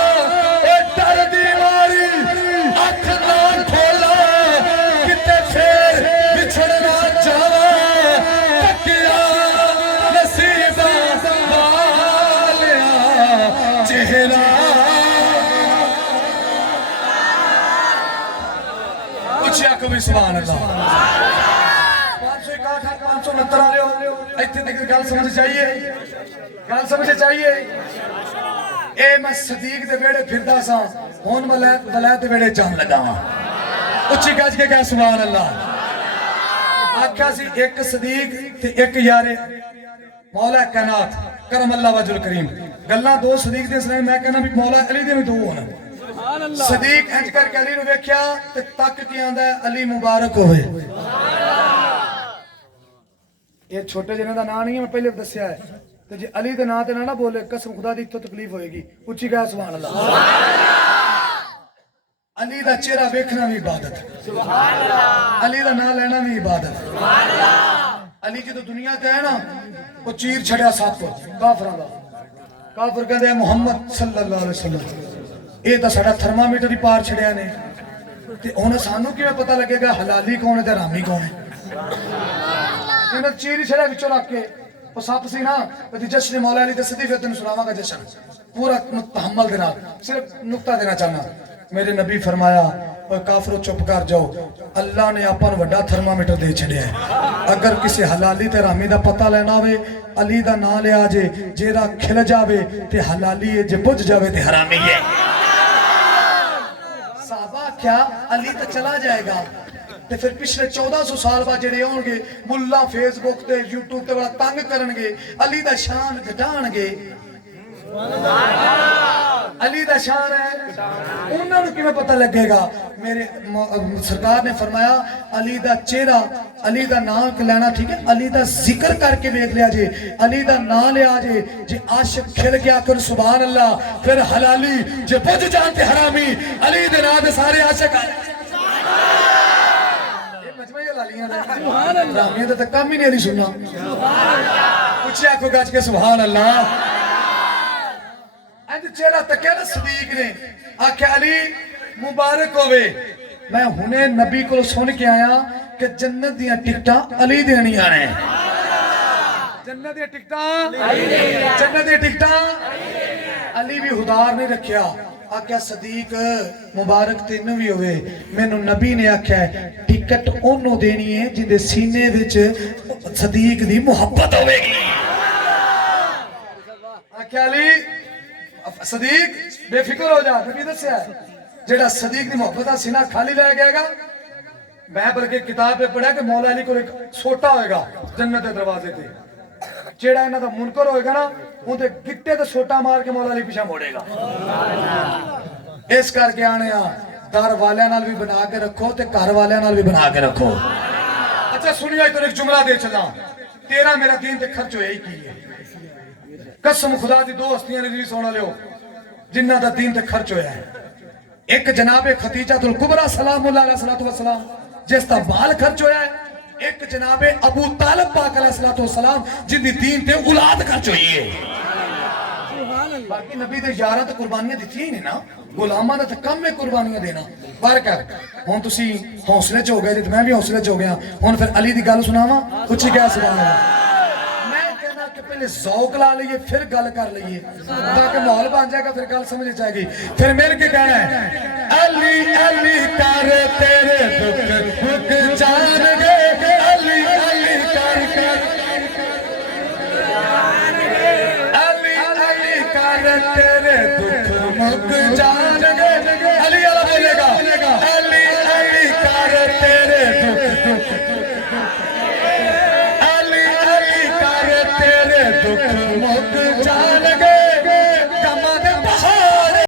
ਓ ਡਰਦੀ ਮਾਰੀ ਅੱਖ ਨਾ ਖੋਲਾ ਕਿਤੇ ਫੇਰ ਵਿਛੜਨਾ ਜਾਵਾ ਤੱਕਿਆ ਨਸੀਬਾਂ ਵਾਲਿਆ ਚਿਹਰਾ ਉੱਚਿਆ ਕਵੀ ਸੁਭਾਨ ਅੱਲਾਹ 561 569 ਵਾਲਿਓ ਇੱਥੇ ਤੱਕ ਗੱਲ ਸਮਝ ਚਾਹੀਏ ਗੱਲ ਸਮਝ ਚਾਹੀਏ ਇਹ ਮੈਂ ਸਦੀਕ ਦੇ ਵਿਹੜੇ ਫਿਰਦਾ ਸਾਂ ਹੁਣ ਵਲੈਤ ਦੇ ਵਿਹੜੇ ਜਾਣ ਲੱਗਾ ਵਾਂ ਉੱਚੀ ਗੱਜ ਕੇ ਕਹਿ ਸੁਭਾਨ ਅੱਲਾਹ ਆਖਿਆ ਸੀ ਇੱਕ ਸਦੀਕ ਤੇ ਇੱਕ ਯਾਰੇ ਮੌਲਾ ਕਾਇਨਾਤ ਕਰਮ ਅੱਲਾ ਵਜਲ ਕਰੀਮ ਗੱਲਾਂ ਦੋ ਸਦੀਕ ਦੇ ਸੁਣਾਈ ਮੈਂ ਕਹਿੰਦਾ ਵੀ ਮੌਲਾ ਅਲੀ ਦੇ ਵੀ ਦੋ ਹੋਣ ਸਦੀਕ ਇੰਜ ਕਰਕੇ ਅਲੀ ਨੂੰ ਵੇਖਿਆ ਤੇ ਤੱਕ ਕੇ ਆਂਦਾ ਅਲੀ ਮੁਬਾਰਕ ਹੋਵੇ ਇਹ ਛੋਟੇ ਜਿਹੇ ਦਾ ਨਾਂ ਨਹੀਂ ਹੈ ਮੈਂ ਪਹਿਲੇ ਦੱਸਿਆ ਹੈ ਤੇ ਜੇ ਅਲੀ ਦੇ ਨਾਂ ਤੇ ਨਾ ਬੋਲੇ ਕਸਮ ਖੁਦਾ ਦੀ ਇੱਥੋਂ ਤਕਲੀਫ ਹੋਏਗੀ ਉੱਚੀ ਕਹਿ ਸੁਭਾਨ ਅੱਲਾਹ ਅਲੀ ਦਾ ਚਿਹਰਾ ਵੇਖਣਾ ਵੀ ਇਬਾਦਤ ਸੁਭਾਨ ਅੱਲਾਹ ਅਲੀ ਦਾ ਨਾਂ ਲੈਣਾ ਵੀ ਇਬਾਦਤ ਸੁਭਾਨ ਅੱਲਾਹ ਅਲੀ ਜਦੋਂ ਦੁਨੀਆ ਤੇ ਹੈ ਨਾ ਉਹ ਚੀਰ ਛੜਿਆ ਸੱਪ ਕਾਫਰਾਂ ਦਾ ਕਾਫਰ ਕਹਿੰਦੇ ਮੁਹੰਮਦ ਸੱਲੱਲਾਹੁ ਅਲੈਹਿ ਵਸੱਲਮ ਇਹ ਤਾਂ ਸਾਡਾ ਥਰਮਾਮੀਟਰ ਹੀ ਪਾਰ ਛੜਿਆ ਨੇ ਤੇ ਹੁਣ ਸਾਨੂੰ ਕਿਵੇਂ ਪਤਾ ਲੱਗੇਗਾ ਹਲਾਲੀ ਕੌਣ ਹੈ ਤੇ ਹਰਾਮੀ ਕੌਣ ਹੈ ਇਹਨਾਂ ਚੀਰ ਛੜਿਆ ਵਿੱਚੋਂ ਰੱਖ ਕੇ ਉਹ ਸੱਪ ਸੀ ਨਾ ਤੇ ਜਸ਼ਨ ਮੌਲਾ ਅਲੀ ਦੇ ਸਦੀ ਫਿਰ ਤੈਨੂੰ ਸੁਣਾਵਾਂਗਾ ਜਸ਼ਨ ਪੂਰਾ ਤਹਮਲ ਦੇ ਨਾਲ ਸਿਰਫ ਨੁਕਤਾ ਦੇਣਾ ਚਾਹਨਾ मेरे नबी फरमाया ओए काफरो चुप कर जाओ अल्लाह ने अपन वड्डा थर्मामीटर दे छड़िया है अगर किसी हलाली ते हरामी दा पता लेना होवे अली दा नाम लिया जे जेरा खिल जावे ते हलाली है जे बुझ जावे ते हरामी है साहबा क्या अली तो चला जाएगा ते फिर पिछले 1400 साल बाद जेड़े होंगे मुल्ला फेसबुक ते यूट्यूब ते बड़ा तंग करनगे अली दा शान घटाणगे अली दा शान है उन्होंने किवें पता लगेगा मेरे सरकार ने फरमाया अली दा चेहरा अली दा नाम लेना ठीक है अली दा जिक्र करके देख लिया जे अली दा नाम लिया जे आशिक खिल गया कर सुभान अल्लाह फिर हलाली जे बुझ जानते हरामी अली दे नाम दे सारे आशिक ये मजमा ही हलालियां ने सुभान अल्लाह हरामियां दा काम ही नहीं अली सुनना सुभान अल्लाह कुछ आंखों गज के सुभान अल्लाह चेहरा तकिया ना सदीक ने आख्या अली मुबारक होवे मैं हुने नबी को सुन के आया कि जन्नत दियां टिकटां अली देनियां ने जन्नत दियां टिकटां अली भी हुदार नहीं रखिया आख्या सदीक मुबारक तेनू भी होवे मैनू नबी ने आख्या टिकट ओनू देनी है जिंदे सीने विच सदीक दी मुहब्बत होवेगी आख्या अली सदीक बेफिक्र हो जा नबी दस्या जेड़ा सदीक दी मोहब्बत दा सीना खाली लै गयागा मैं बल्कि किताब पे पढ़ा कि मौला अली को एक छोटा होएगा जन्नत दे दरवाजे ते जेड़ा इन्हां दा मुनकर होएगा ना उनदे गिट्टे ते छोटा मार के मौला अली पीछे मोड़ेगा इस करके आने दर वालियां नाल भी बना के रखो ते घर वालियां नाल भी बना के रखो अच्छा सुनियो तो एक जुमला दे चला तेरा मेरा दीन ते खर्च होया ही की है कसम खुदा दी दो हस्तियां ने रिलीज होना लियो जिन्ना दा दीन ते खर्च होया है एक जनाबे खतीजातुल कुबरा सलामुल्लाह अलैहि वसल्लम जिस दा माल खर्च होया है एक जनाबे अबू तालिब पाक अलैहि वसल्लम जिंदी दीन ते औलाद खर्च होई है बाकी नबी दे यारां ते कुर्बानियां दित्तियां ही ने ना गुलामां दा ते कम है कुर्बानियां देना बरकर हुन तुसी हौसले च हो गए ते मैं भी हौसले च हो गया हुन फिर अली दी गल सुनावां कुछ क्या सुभान अल्लाह पहले ज़ौक ला लीए फिर गल कर लीए ताकि माहौल बन जाएगा फिर गल समझ जाएगी फिर मिल के कहना है अली अली कर तेरे दुख दुख जान गे अली अली कर अली अली कर तेरे दुख मुक जा